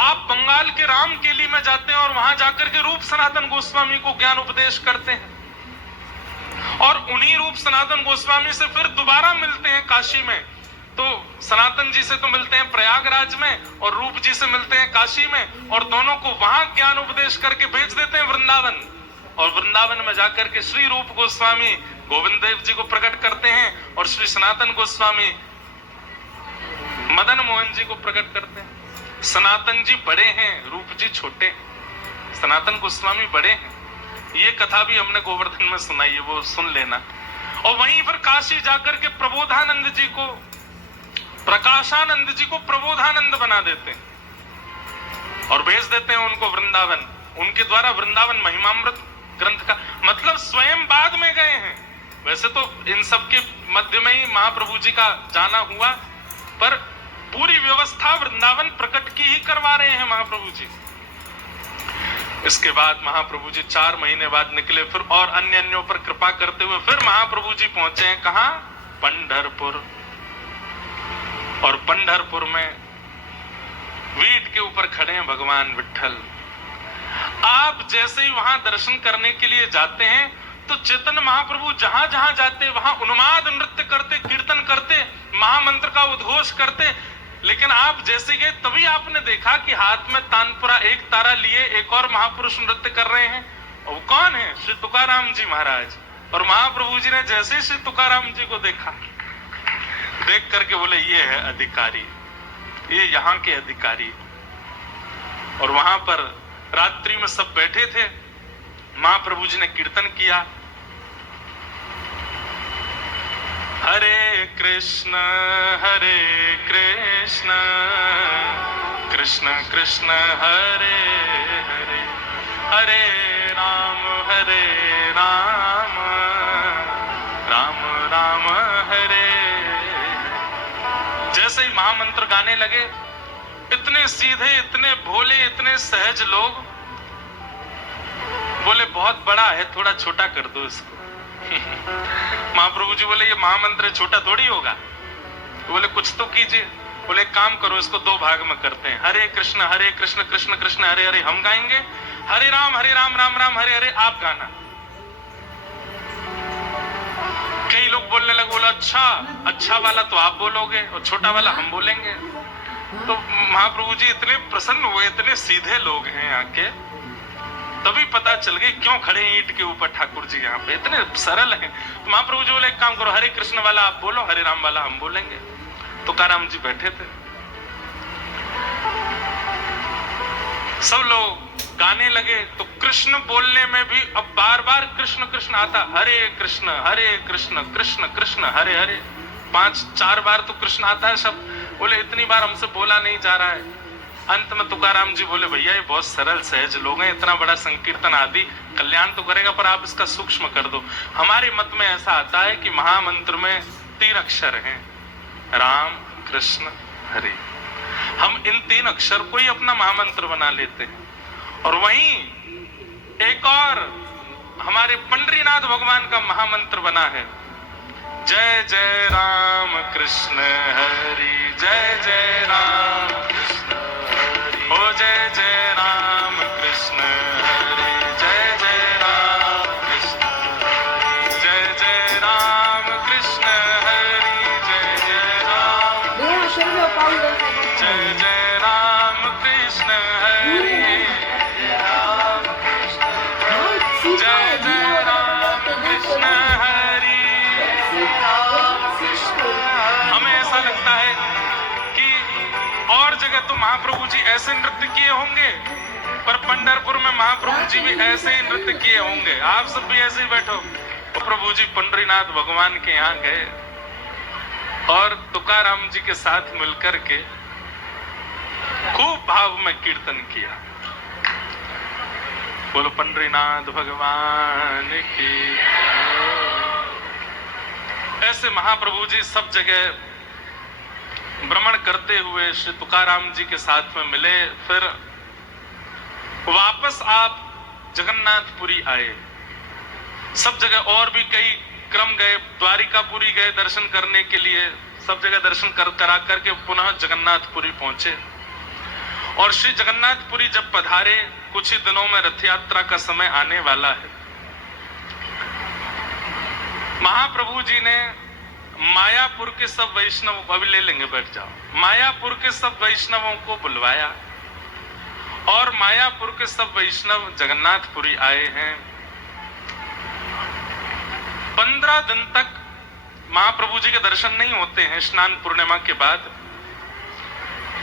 आप बंगाल के राम केली में जाते हैं और वहां जाकर के रूप सनातन गोस्वामी को ज्ञान उपदेश करते हैं, और उन्हीं रूप सनातन गोस्वामी से फिर दोबारा मिलते हैं काशी में। तो सनातन जी से तो मिलते हैं प्रयागराज में, और रूप जी से मिलते हैं काशी में, और दोनों को वहां ज्ञान उपदेश करके भेज देते हैं वृंदावन। और वृंदावन में जाकर के श्री रूप गोस्वामी गोविंद देव जी को प्रकट करते हैं, और श्री सनातन गोस्वामी मदन मोहन जी को प्रकट करते हैं। सनातन जी बड़े हैं, रूप जी छोटे हैं। सनातन गोस्वामी बड़े हैं, ये कथा भी हमने गोवर्धन में सुनाई है, वो सुन लेना। और वहीं पर काशी जाकर के प्रबोधानंद जी को, प्रकाशानंद जी को प्रबोधानंद बना देते हैं और भेज देते हैं उनको वृंदावन। उनके द्वारा वृंदावन महिमामृत ग्रंथ का मतलब स्वयं बाद में गए हैं। वैसे तो इन सब के मध्य में ही महाप्रभु जी का जाना हुआ, पर पूरी व्यवस्था वृंदावन प्रकट की ही करवा रहे हैं महाप्रभु जी। इसके बाद महाप्रभु जी 4 महीने बाद निकले फिर, और अन्य अन्यों पर कृपा करते हुए फिर महाप्रभु जी पहुंचे हैं कहां? पंढरपुर। और पंढरपुर में वीट के ऊपर खड़े हैं भगवान विट्ठल। आप जैसे ही वहां दर्शन करने के लिए जाते हैं तो चैतन्य महाप्रभु जहां जहां जाते वहां उन्माद नृत्य करते, कीर्तन करते, महामंत्र का उद्घोष करते। लेकिन आप जैसे गए तभी आपने देखा कि हाथ में तानपुरा एक तारा लिए एक और महापुरुष नृत्य कर रहे हैं। और कौन है? श्री तुकाराम जी महाराज। और महाप्रभु जी ने जैसे श्री तुकाराम जी को देखा, देख करके बोले ये है अधिकारी, ये यहाँ के अधिकारी। और वहां पर रात्रि में सब बैठे थे, महाप्रभु जी ने कीर्तन किया, हरे कृष्ण कृष्ण कृष्ण हरे हरे, हरे राम राम राम हरे। जैसे ही महामंत्र गाने लगे, इतने सीधे, इतने भोले, इतने सहज लोग बोले बहुत बड़ा है, थोड़ा छोटा कर दो इसको। महाप्रभु जी बोले ये महामंत्र छोटा थोड़ी होगा। तो बोले कुछ तो कीजिए। बोले एक काम करो, इसको 2 भाग में करते हैं, हरे कृष्ण कृष्ण कृष्ण हरे हरे हम गाएंगे, हरे राम राम राम हरे हरे आप गाना। कई लोग बोलने लगे, बोला अच्छा वाला तो आप बोलोगे और छोटा वाला हम बोलेंगे। तो महाप्रभु जी इतने प्रसन्न हुए, इतने सीधे लोग हैं यहाँ के, तभी पता चल गई क्यों खड़े ईंट के ऊपर ठाकुर जी यहाँ पे, इतने सरल हैं। तो महाप्रभु जी बोले एक काम करो, हरे कृष्ण वाला आप बोलो, हरे राम वाला हम बोलेंगे। तुकाराम जी बैठे थे, सब लोग गाने लगे। तो कृष्ण बोलने में भी अब बार बार कृष्ण कृष्ण आता, हरे कृष्ण कृष्ण कृष्ण हरे हरे, 5-4 बार तो कृष्ण आता है सब। बोले इतनी बार हमसे बोला नहीं जा रहा है। अंत में तुकाराम जी बोले भैया ये बहुत सरल सहज लोग हैं, इतना बड़ा संकीर्तन आदि कल्याण तो करेगा, पर आप इसका सूक्ष्म कर दो। हमारे मत में ऐसा आता है कि महामंत्र में 3 अक्षर हैं, राम कृष्ण हरे। हम इन 3 अक्षर को ही अपना महामंत्र बना लेते हैं। और वहीं एक और हमारे पंडरीनाथ भगवान का महामंत्र बना है, जय जय राम कृष्ण हरि, जय जय राम कृष्ण हरि, ओ जय जय राम कृष्ण हरि, जय जय राम कृष्ण हरि, जय जय राम कृष्ण हरि, जय जय राम, जय जय राम कृष्ण हरि, जय जय राम कृष्ण हरि। हमें ऐसा लगता है कि और जगह तो महाप्रभु जी ऐसे नृत्य किए होंगे, पर पंढरपुर में महाप्रभु जी भी ऐसे ही नृत्य किए होंगे। आप सब भी ऐसे ही बैठो, प्रभु जी पंडरीनाथ भगवान के यहाँ गए और तुकाराम जी के साथ मिलकर के खूब भाव में कीर्तन किया। बोलो पंडरीनाथ भगवान की। ऐसे महाप्रभु जी सब जगह भ्रमण करते हुए श्री तुकाराम जी के साथ में मिले। फिर वापस आप जगन्नाथपुरी आए। सब जगह और भी कई क्रम गए, द्वारिकापुरी गए दर्शन करने के लिए, सब जगह दर्शन करा करके पुनः जगन्नाथपुरी पहुंचे। और श्री जगन्नाथपुरी जब पधारे, कुछ ही दिनों में रथ यात्रा का समय आने वाला है। महाप्रभु जी ने मायापुर के सब वैष्णवों को, अभी ले लेंगे, बैठ जाओ, मायापुर के सब वैष्णवों को बुलवाया और मायापुर के सब वैष्णव जगन्नाथपुरी आए हैं। 15 दिन तक महाप्रभु जी के दर्शन नहीं होते हैं स्नान पूर्णिमा के बाद।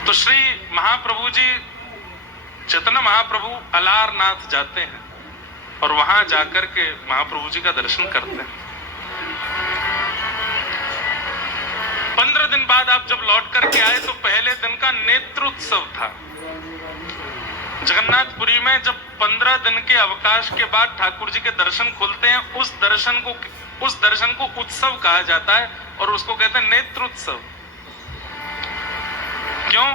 तो श्री महाप्रभु जी, चैतन्य महाप्रभु अलारनाथ जाते हैं और वहां जाकर के महाप्रभु जी का दर्शन करते हैं। 15 दिन बाद आप जब लौट करके आए तो पहले दिन का नेत्रोत्सव था जगन्नाथपुरी में। जब 15 दिन के अवकाश के बाद ठाकुर जी के दर्शन खुलते हैं, उस दर्शन को उत्सव कहा जाता है और उसको कहते हैं नेत्रोत्सव। क्यों?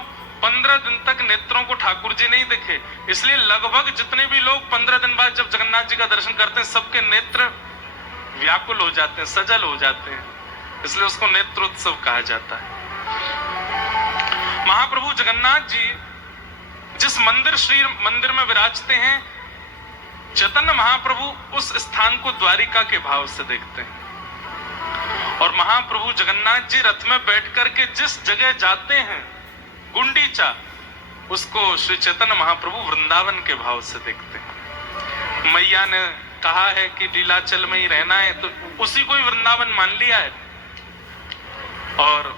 15 दिन तक नेत्रों को ठाकुर जी नहीं दिखे, इसलिए लगभग जितने भी लोग 15 दिन बाद जब जगन्नाथ जी का दर्शन करते हैं, सबके नेत्र व्याकुल हो जाते हैं, सजल हो जाते हैं, इसलिए उसको नेत्रोत्सव कहा जाता है। महाप्रभु जगन्नाथ जी जिस श्री मंदिर में विराजते हैं, चैतन्य महाप्रभु उस स्थान को द्वारिका के भाव से देखते हैं। और महाप्रभु जगन्नाथ जी रथ में बैठ करके जिस जगह जाते हैं, गुंडीचा, उसको श्री चैतन्य महाप्रभु वृंदावन के भाव से देखते हैं। मैया ने कहा है कि लीलाचल में ही रहना है, तो उसी को ही वृंदावन मान लिया है। और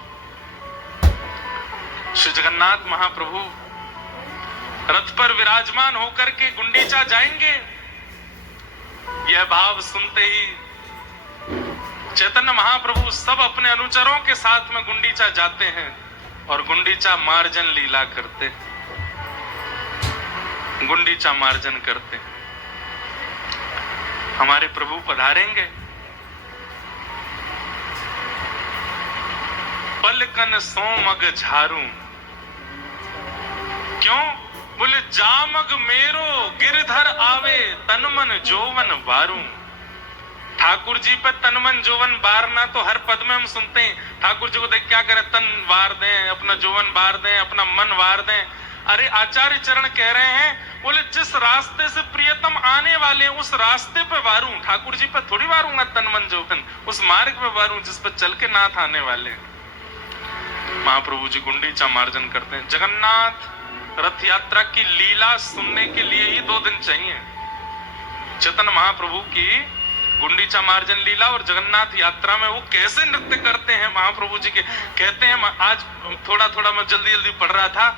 श्री जगन्नाथ महाप्रभु रथ पर विराजमान होकर के गुंडीचा जाएंगे। यह भाव सुनते ही चैतन्य महाप्रभु सब अपने अनुचरों के साथ में गुंडीचा जाते हैं और गुंडीचा मार्जन लीला करते, गुंडीचा मार्जन करते। हमारे प्रभु पधारेंगे, पलकन सोमग झारू। क्यों? बोले जामग मेरो गिरधर आवे, तनमन जोवन बारू। ठाकुर जी पे तनमन जोवन बारना तो हर पद में हम सुनते हैं। ठाकुर जी को देख क्या करें? तन वार दें, अपना जोवन वार दें, अपना मन वार दें। अरे आचार्य चरण कह रहे हैं, बोले जिस रास्ते से प्रियतम आने वाले हैं उस रास्ते पे वारूं। ठाकुर जी पे थोड़ी वारूंगा तन मन जोवन, उस मार्ग पे वारूं जिस पर चल के नाथ आने वाले हैं। महाप्रभु जी गुंडीचा मार्जन करते हैं। जगन्नाथ रथ यात्रा की लीला सुनने के लिए ही 2 दिन चाहिए। चैतन्य महाप्रभु की गुंडीचा मार्जन लीला और जगन्नाथ यात्रा में वो कैसे नृत्य करते हैं महाप्रभु जी के, कहते हैं। आज थोड़ा थोड़ा मैं जल्दी जल्दी पढ़ रहा था,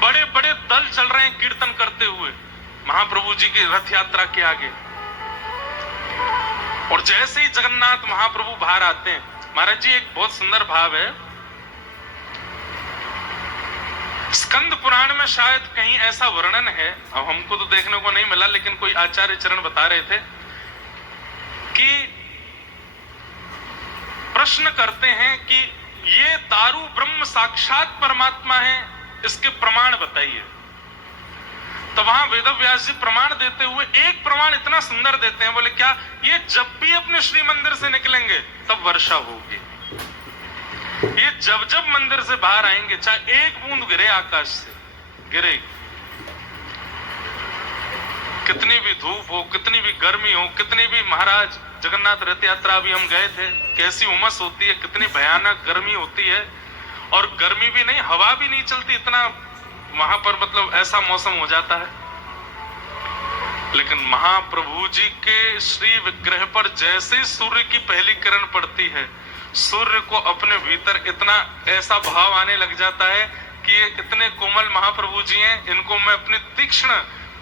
बड़े बड़े दल चल रहे हैं कीर्तन करते हुए महाप्रभु जी की रथ यात्रा के आगे। और जैसे ही जगन्नाथ महाप्रभु बाहर आते हैं, महाराज जी एक बहुत सुंदर भाव है, स्कंद पुराण में शायद कहीं ऐसा वर्णन है, अब हमको तो देखने को नहीं मिला, लेकिन कोई आचार्य चरण बता रहे थे कि प्रश्न करते हैं कि ये दारू ब्रह्म साक्षात परमात्मा है, इसके प्रमाण बताइए। तो वहां वेदव्यास जी प्रमाण देते हुए एक प्रमाण इतना सुंदर देते हैं, बोले क्या? ये जब भी अपने श्री मंदिर से निकलेंगे तब वर्षा होगी। ये जब जब मंदिर से बाहर आएंगे, चाहे एक बूंद गिरे आकाश से, गिरेगी। कितनी भी धूप हो, कितनी भी गर्मी हो, कितनी भी, महाराज जगन्नाथ रथ यात्रा अभी हम गए थे, कैसी उमस होती है, कितनी भयानक गर्मी होती है। और गर्मी भी नहीं, हवा भी नहीं चलती, इतना वहां पर मतलब ऐसा मौसम हो जाता है। लेकिन महाप्रभु जी के श्री विग्रह पर जैसे ही सूर्य की पहली किरण पड़ती है, सूर्य को अपने भीतर इतना ऐसा भाव आने लग जाता है कि ये कितने कोमल महाप्रभु जी हैं, इनको मैं अपनी तीक्ष्ण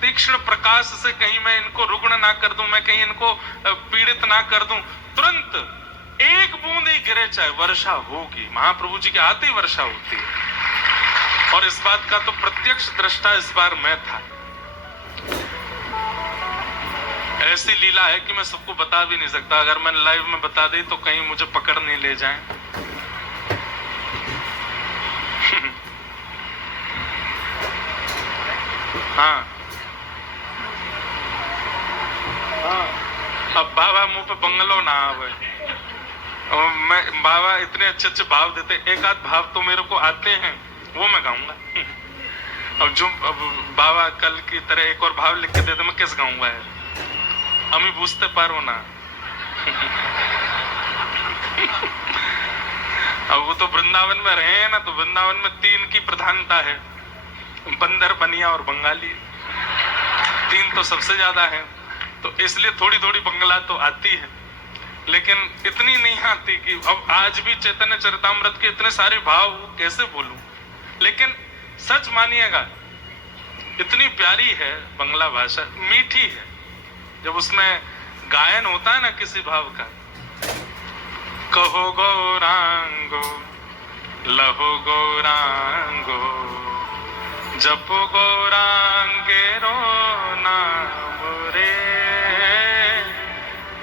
तीक्ष्ण प्रकाश से कहीं मैं इनको रुग्ण ना कर दूं, मैं कहीं इनको पीड़ित ना कर दूं, तुरंत एक बूंद ही गिरे चाहे वर्षा होगी। महाप्रभु जी के आते ही वर्षा होती है। और इस बात का तो प्रत्यक्ष दृष्टा इस बार मैं था। ऐसी लीला है कि मैं सबको बता भी नहीं सकता। अगर मैं लाइव में बता दी तो कहीं मुझे पकड़ नहीं ले जाएं। हाँ अब बाबा मुंह पे बंगलो ना आवे। मैं बाबा इतने अच्छे अच्छे भाव देते, एक आध भाव तो मेरे को आते हैं, वो मैं गाऊंगा। अब जो बाबा कल की तरह एक और भाव लिख के देते, मैं किस गाऊंगा है? अमी बूझते पारो ना। अब वो तो वृंदावन में रहे हैं ना, तो वृंदावन में 3 की प्रधानता है, बंदर, बनिया और बंगाली। 3 तो सबसे ज्यादा है, तो इसलिए थोड़ी थोड़ी बंगला तो आती है, लेकिन इतनी नहीं आती कि अब आज भी चैतन्य चरितामृत के इतने सारे भाव कैसे बोलूं। लेकिन सच मानिएगा, इतनी प्यारी है बंगला भाषा, मीठी है। जब उसमें गायन होता है ना किसी भाव का, कहो गौरांगो लहो गौरांगो जपो गौरांगे रो नाम रे,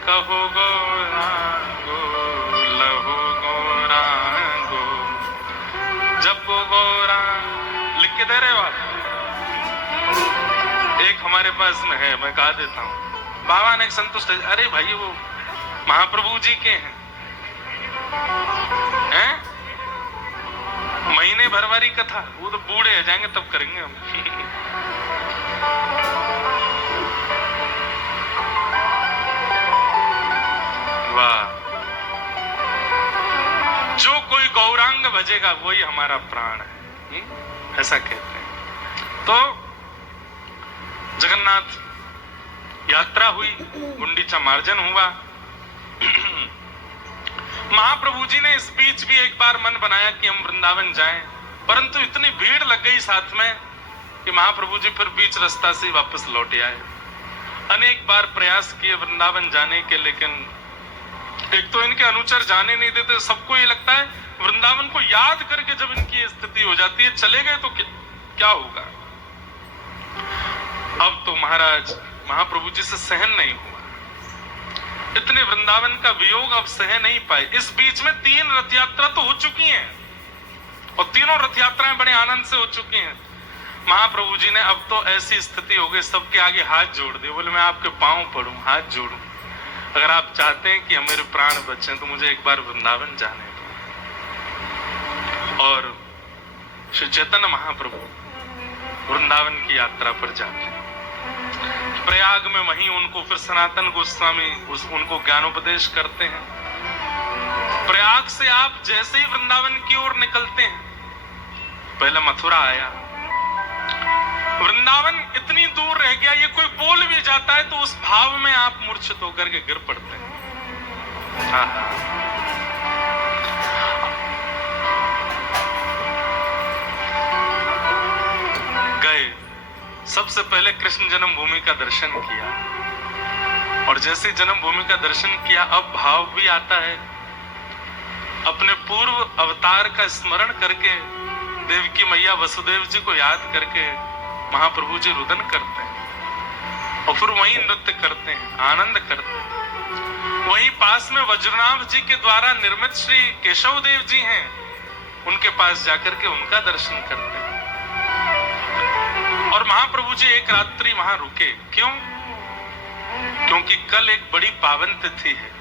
कहो गौरांगो लहो गौरांगो जपो गौरांग। लिख के दे रहे हो आप? एक हमारे पास में है, मैं गा देता हूं। बाबा ने संतुष्ट, अरे भाई वो महाप्रभु जी के हैं, महीने भर वाली कथा, वो तो बूढ़े हो जाएंगे तब करेंगे हम। वाह, जो कोई गौरांग भजेगा वही हमारा प्राण है, ऐसा कहते हैं। तो जगन्नाथ यात्रा हुई, गुंडीचा मार्जन हुआ। महाप्रभु जी ने इस बीच भी एक बार मन बनाया कि हम वृंदावन जाएं, परंतु इतनी भीड़ लग गई साथ में कि महाप्रभु जी फिर बीच रास्ता से वापस लौट आए। अनेक बार प्रयास किए वृंदावन जाने के, लेकिन एक तो इनके अनुचर जाने नहीं देते। सबको ये लगता है वृंदावन को याद करके जब इनकी स्थिति हो जाती है, चले गए तो क्या होगा। अब तो महाराज महाप्रभु जी से सहन नहीं हुआ, इतने वृंदावन का वियोग अब सह नहीं पाए। इस बीच में 3 रथ यात्रा तो हो चुकी हैं, और तीनों रथ यात्राएं बड़े आनंद से हो चुकी हैं। महाप्रभु जी ने अब तो ऐसी स्थिति हो गई, सबके आगे हाथ जोड़ दिए, बोले मैं आपके पांव पड़ूं, हाथ जोड़ूं, अगर आप चाहते हैं कि मेरे प्राण बचे तो मुझे एक बार वृंदावन जाने दो। और श्री चैतन्य महाप्रभु वृंदावन की यात्रा पर जाते हैं। प्रयाग में वहीं उनको फिर सनातन गोस्वामी उनको ज्ञानोपदेश करते हैं। प्रयाग से आप जैसे ही वृंदावन की ओर निकलते हैं, पहले मथुरा आया, वृंदावन इतनी दूर रह गया, ये कोई बोल भी जाता है तो उस भाव में आप मूर्छित होकर के गिर पड़ते हैं। गए, सबसे पहले कृष्ण जन्मभूमि का दर्शन किया, और जैसे जन्मभूमि का दर्शन किया अब भाव भी आता है, अपने पूर्व अवतार का स्मरण करके देवकी मैया वसुदेव जी को याद करके महाप्रभु जी रुदन करते हैं, और फिर वहीं नृत्य करते हैं, आनंद करते हैं। वहीं पास में वज्रनाभ जी के द्वारा निर्मित श्री केशव देव जी हैं, उनके पास जाकर के उनका दर्शन करते हैं। और महाप्रभु जी एक रात्रि वहां रुके, क्यों? क्योंकि कल एक बड़ी पावन तिथि है,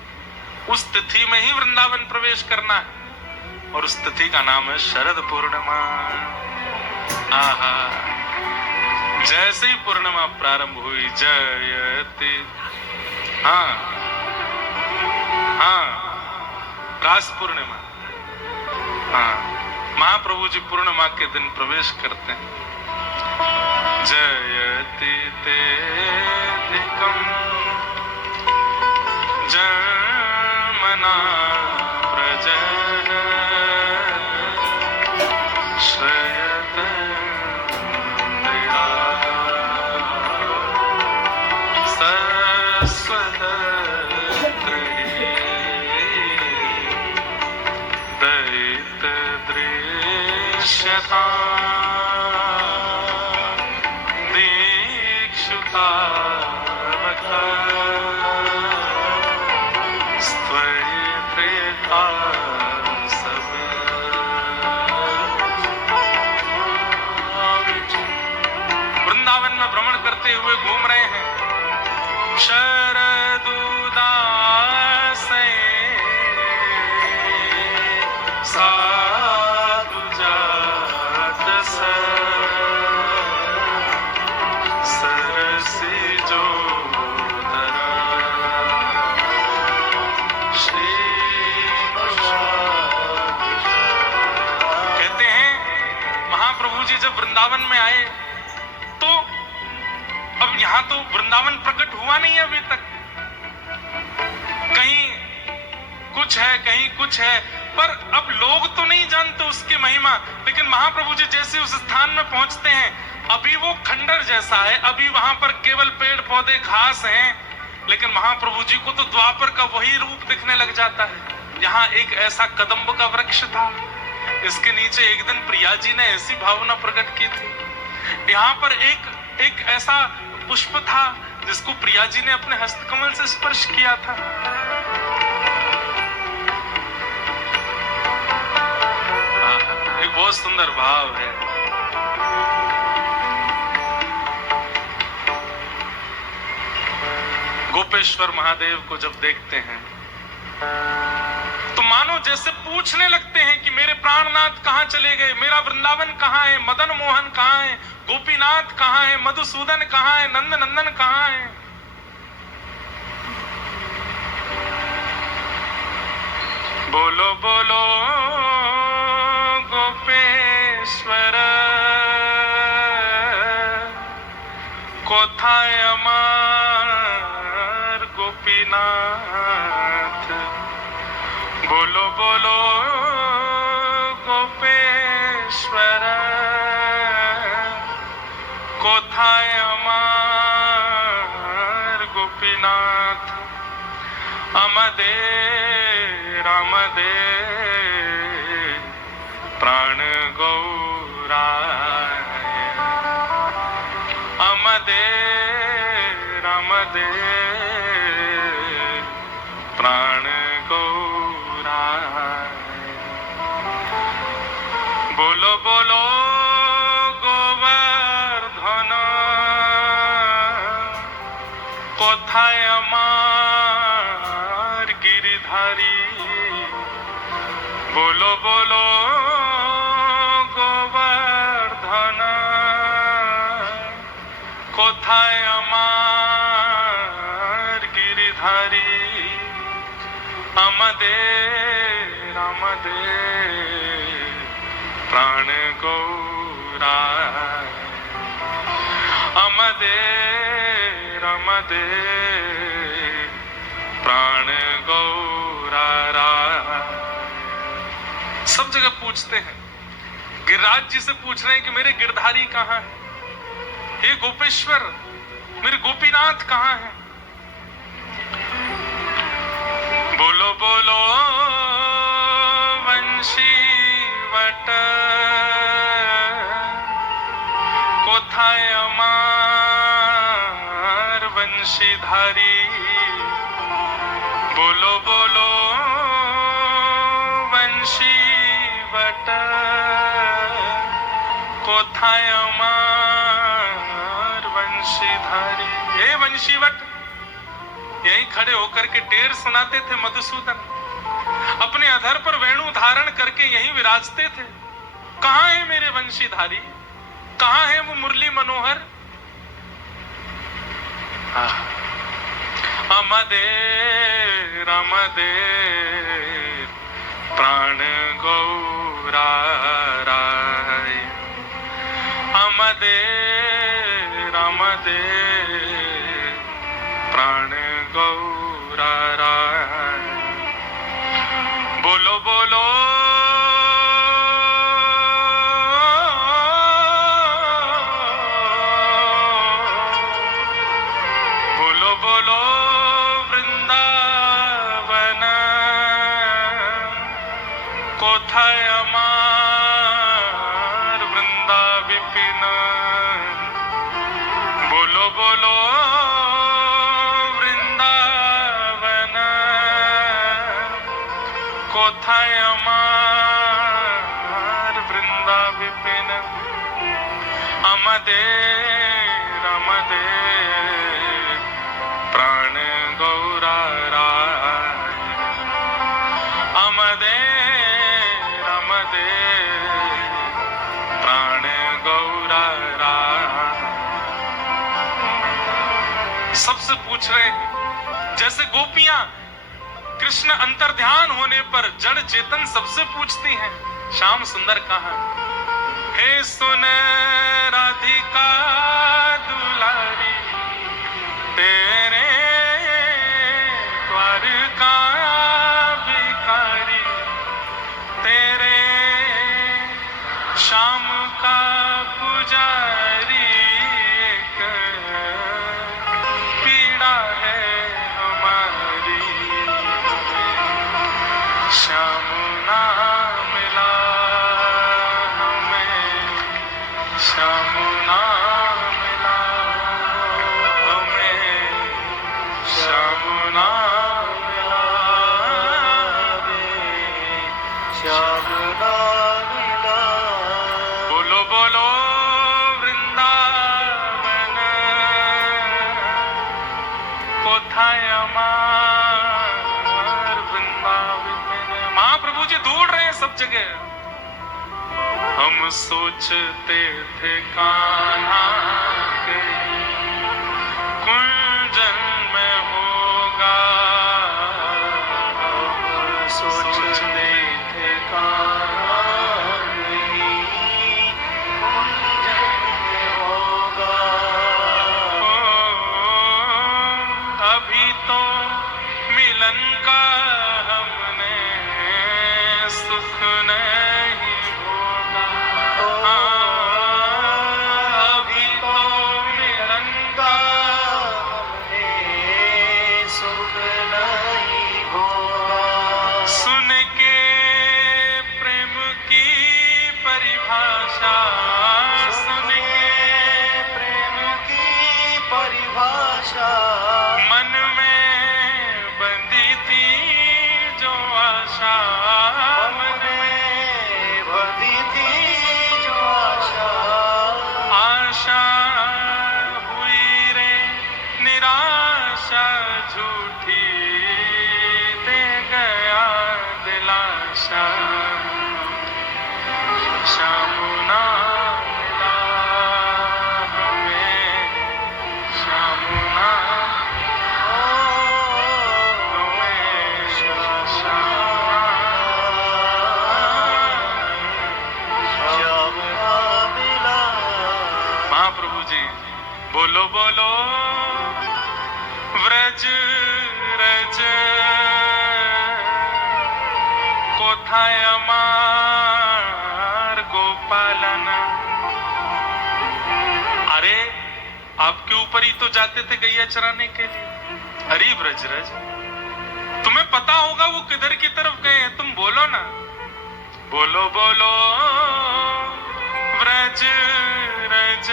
उस तिथि में ही वृंदावन प्रवेश करना है, और उस तिथि का नाम है शरद पूर्णिमा। आहा, जैसे ही पूर्णिमा प्रारंभ हुई, जयति, हाँ हाँ, रास पूर्णिमा, हाँ, महाप्रभु जी पूर्णिमा के दिन प्रवेश करते हैं। जयति तेधिकं जन्मना प्रजः श्रयते पश्यता दीक्षुता वृंदावन में भ्रमण करते हुए घूम रहे हैं। शरदुदास साधु जात सरसी जो कहते हैं महाप्रभु जी जब वृंदावन में आए तो अब यहां तो वृंदावन प्रकट हुआ नहीं है अभी तक, कहीं कुछ है कहीं कुछ है, पर अब लोग तो नहीं जानते उसकी महिमा। लेकिन महाप्रभु जी जैसे उस स्थान में पहुंचते हैं, अभी वो खंडर जैसा है, अभी वहां पर केवल पेड़ पौधे घास हैं, लेकिन महाप्रभु जी को तो द्वापर का वही रूप दिखने लग जाता है। यहाँ एक ऐसा कदम्ब का वृक्ष था, इसके नीचे एक दिन प्रिया जी ने ऐसी भावना प्रकट की थी। यहाँ पर एक ऐसा पुष्प था जिसको प्रिया जी ने अपने हस्तकमल से स्पर्श किया था। एक बहुत सुंदर भाव है। गोपेश्वर महादेव को जब देखते हैं तो मानो जैसे पूछने लगते हैं कि मेरे प्राणनाथ कहां चले गए, मेरा वृंदावन कहां है, मदन मोहन कहां है, गोपीनाथ कहां है, मधुसूदन कहां है, नंद नंदन कहां है। बोलो बोलो गोपेश्वर कोथाय अमार गोपीनाथ। बोलो बोलो गोपेश्वर कोथाय अमार गोपीनाथ। अमदे रामदे प्राण गौराय। अमदे रामदे प्राण गौराय। बोलो बोलो गोवर्धन कोथाय अमार गिरिधारी। बोलो बोलो गोवर्धन कोथाय अमार गिरिधारी। अमदे रामदे प्राण गौराय। अमदे रामदे प्राण गौराय। सब जगह पूछते हैं, गिरिराज जी से पूछ रहे हैं कि मेरे गिरधारी कहाँ है, हे गोपेश्वर मेरे गोपीनाथ कहाँ है। बोलो बोलो वंशी वट कोथाय अमार वंशीधारी। बोलो बोलो वंशी वट कोथाय अमार वंशीधारी। हे वंशीवट, यहीं खड़े होकर के ढेर सुनाते थे मधुसूदन, अपने अधर पर वेणु धारण करके यहीं विराजते थे। कहां है मेरे वंशीधारी, कहां है वो मुरली मनोहर। अमदे रामदे प्राण गौराय। अमदे रामदे प्राण गौराय। बोलो बोलो बोलो बोलो वृंदावन कोथाय अमार कोथाय अमार वृंदा विपिन अमदेर अमदेर प्राण गौरा राय अमदेर अमदेर प्राण गौरा राय। सबसे पूछ रहे हैं, जैसे गोपियां कृष्ण अंतर्ध्यान होने पर जड़ चेतन सबसे पूछती हैं, श्याम सुंदर कहाँ? हे सुन राधिका दुलारी, तेरे द्वार का भिखारी, तेरे श्याम का पुजारी, एक पीड़ा है हमारी, श्याम ना मिला हमें, श्याम ना मिला हमें, श्याम ना मिला हमें, श्याम ना मिला। बोलो बोलो वृंदावन कोथाय अमार वृंदावन। महाप्रभु जी ढूंढ रहे हैं सब जगह। हम सोचते थे कान्हा कहीं कुंजन में होगा, हम सोचते थे कान्हा कहीं कुंजन में होगा। अभी तो मिलन का हमने सुख नहीं होगा, अभी तो मिलन का हमने सुख नहीं होगा। सुन के प्रेम की परिभाषा, सुन के प्रेम की परिभाषा, मन में बंदी थी जो आशा, मन में बंदी थी जो आशा, आशा हुई रे निराशा झूठी, दे गया दिलाशा, श्याम ना मिला हमें, श्याम ना महाप्रभु जी बोलो बोलो व्रज रज कोथाय अमार गोपालन। अरे आपके ऊपर ही तो जाते थे गैया चराने के लिए, अरे व्रज रज, तुम्हें पता होगा वो किधर की तरफ गए हैं, तुम बोलो ना। बोलो बोलो व्रज रज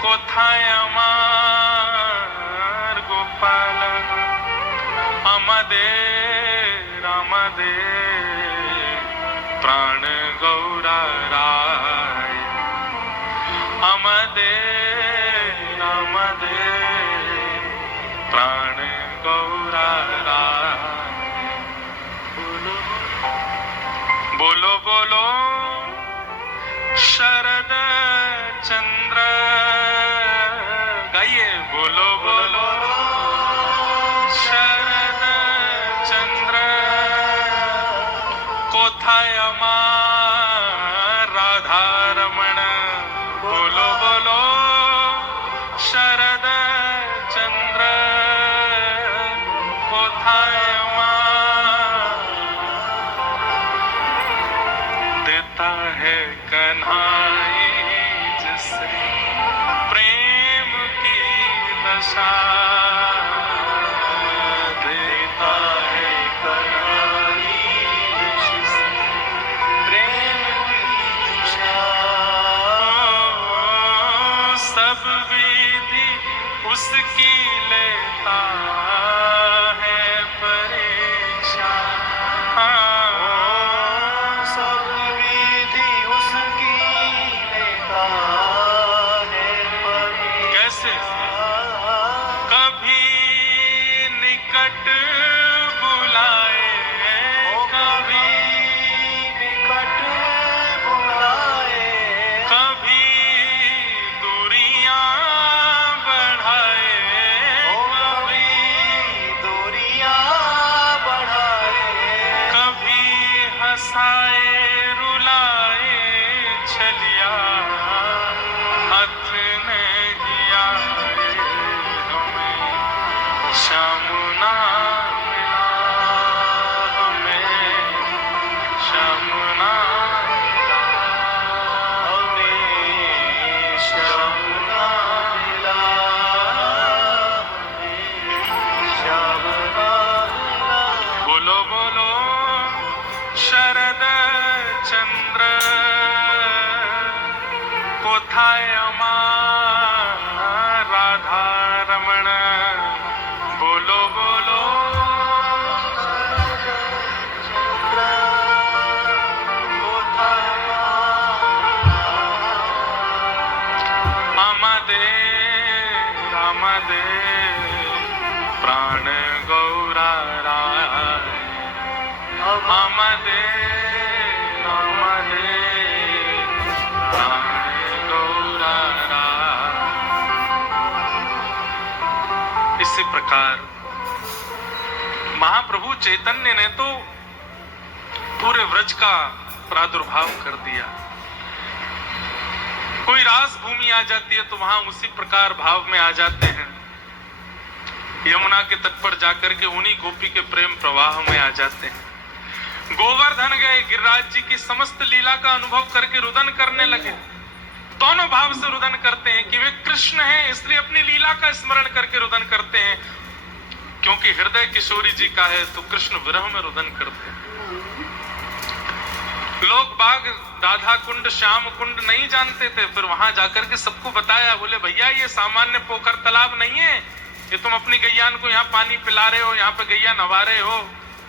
कोथाय अमार गोपालन अमदेर अमदेर प्राण गौरा राय अमदेर अमदेर प्राण गौरा राय। बोलो बोलो शरद चंद्र, गाइए बोलो बोलो शरद चंद्र कोथाय अमार राधा रमण। बोलो बोलो शरद चंद्र कोथाय अमार, देता है कन्हाई जिसे प्रेम की दशा, देता है कन्हाई जिसे प्रेम की दशा। सब विधि उसकी लेता है परीक्षा, हंसाए रुलाए छलिया, हाथ नहीं आए हमें श्याम ना मिला, हमें श्याम ना मिला, हमें श्याम ना मिला, हमें श्याम ना मिला। बोलो बोलो शरद चंद्र कोथाय अमार राधा रमण, बोलो बोलो आमदे आमदे प्राण गौरा राय, आमदे आमदे प्राण गौरा राय। इसी प्रकार महाप्रभु चैतन्य ने तो पूरे व्रज का प्रादुर्भाव कर दिया। कोई रास भूमि आ जाती है तो वहां उसी प्रकार भाव में आ जाते हैं। यमुना के तट पर जाकर के उन्हीं गोपी के प्रेम प्रवाह में आ जाते हैं। गोवर्धन गए, गिरिराज जी की समस्त लीला का अनुभव करके रुदन करने लगे। दोनों भाव से रुदन करते हैं कि वे कृष्ण हैं, इसलिए अपनी लीला का स्मरण करके रुदन करते हैं। क्योंकि हृदय किशोरी जी का है तो कृष्ण विरह में रुदन करते हैं। लोग बाग राधा कुंड श्याम कुंड नहीं जानते थे, फिर वहां जाकर के सबको बताया। बोले भैया ये सामान्य पोखर तालाब नहीं है, ये तुम अपनी गैया को यहाँ पानी पिला रहे हो, यहाँ पे गैया नवा रहे हो,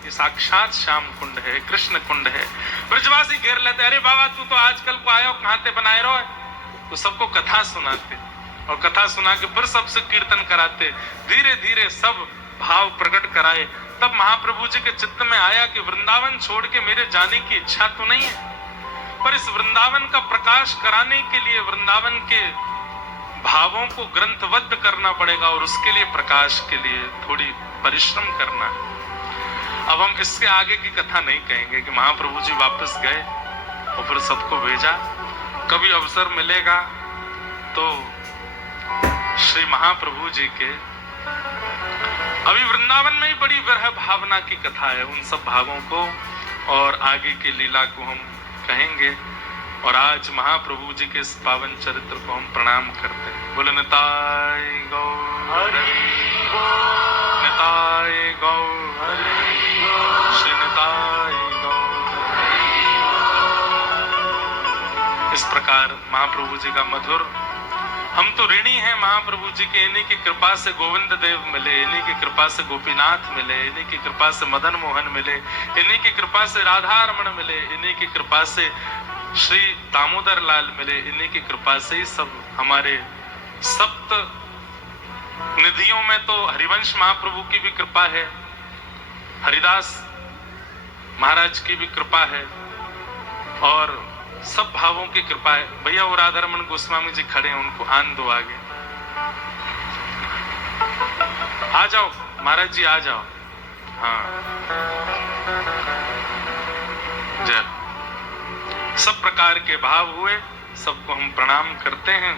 ये साक्षात श्याम कुंड है, कृष्ण कुंड है। ब्रजवासी घेर लेते, अरे बाबा तू तो आजकल को आयो कहाँ ते बनाए रहो। तो सबको कथा सुनाते और कथा सुना के फिर सबसे कीर्तन कराते। धीरे धीरे सब भाव प्रकट कराए। तब महाप्रभु जी के चित्त में आया कि वृंदावन छोड़ के मेरे जाने की इच्छा तो नहीं है, पर इस वृंदावन का प्रकाश कराने के लिए वृंदावन के भावों को ग्रंथबद्ध करना पड़ेगा और उसके लिए प्रकाश के लिए थोड़ी परिश्रम करना है। अब हम इसके आगे की कथा नहीं कहेंगे कि महाप्रभु जी वापस गए और फिर सबको भेजा। कभी अवसर मिलेगा तो श्री महाप्रभु जी के अभी वृंदावन में ही बड़ी विरह भावना की कथा है। उन सब भावों को और आगे की लीला को हम कहेंगे। और आज महाप्रभु जी के इस पावन चरित्र को हम प्रणाम करते हैं। बोले निताय गौर निताय गौर श्री निताय गौर। इस प्रकार महाप्रभु जी का मधुर, हम तो ऋणी हैं महाप्रभु जी के। इन्हीं की कृपा से गोविंद देव मिले, इन्हीं की कृपा से गोपीनाथ मिले, इन्हीं की कृपा से मदन मोहन मिले, इन्हीं की कृपा से राधा रमण मिले, इन्हीं की कृपा से श्री दामोदर लाल मिले, इन्हीं की कृपा से ही सब हमारे सप्त निधियों में तो हरिवंश महाप्रभु की भी कृपा है, हरिदास महाराज की भी कृपा है और सब भावों की कृपा है। भैया वो राधा रमण गोस्वामी जी खड़े हैं, उनको आन दो आगे। आ जाओ महाराज जी, आ जाओ। हाँ जय। सब प्रकार के भाव हुए, सबको हम प्रणाम करते हैं।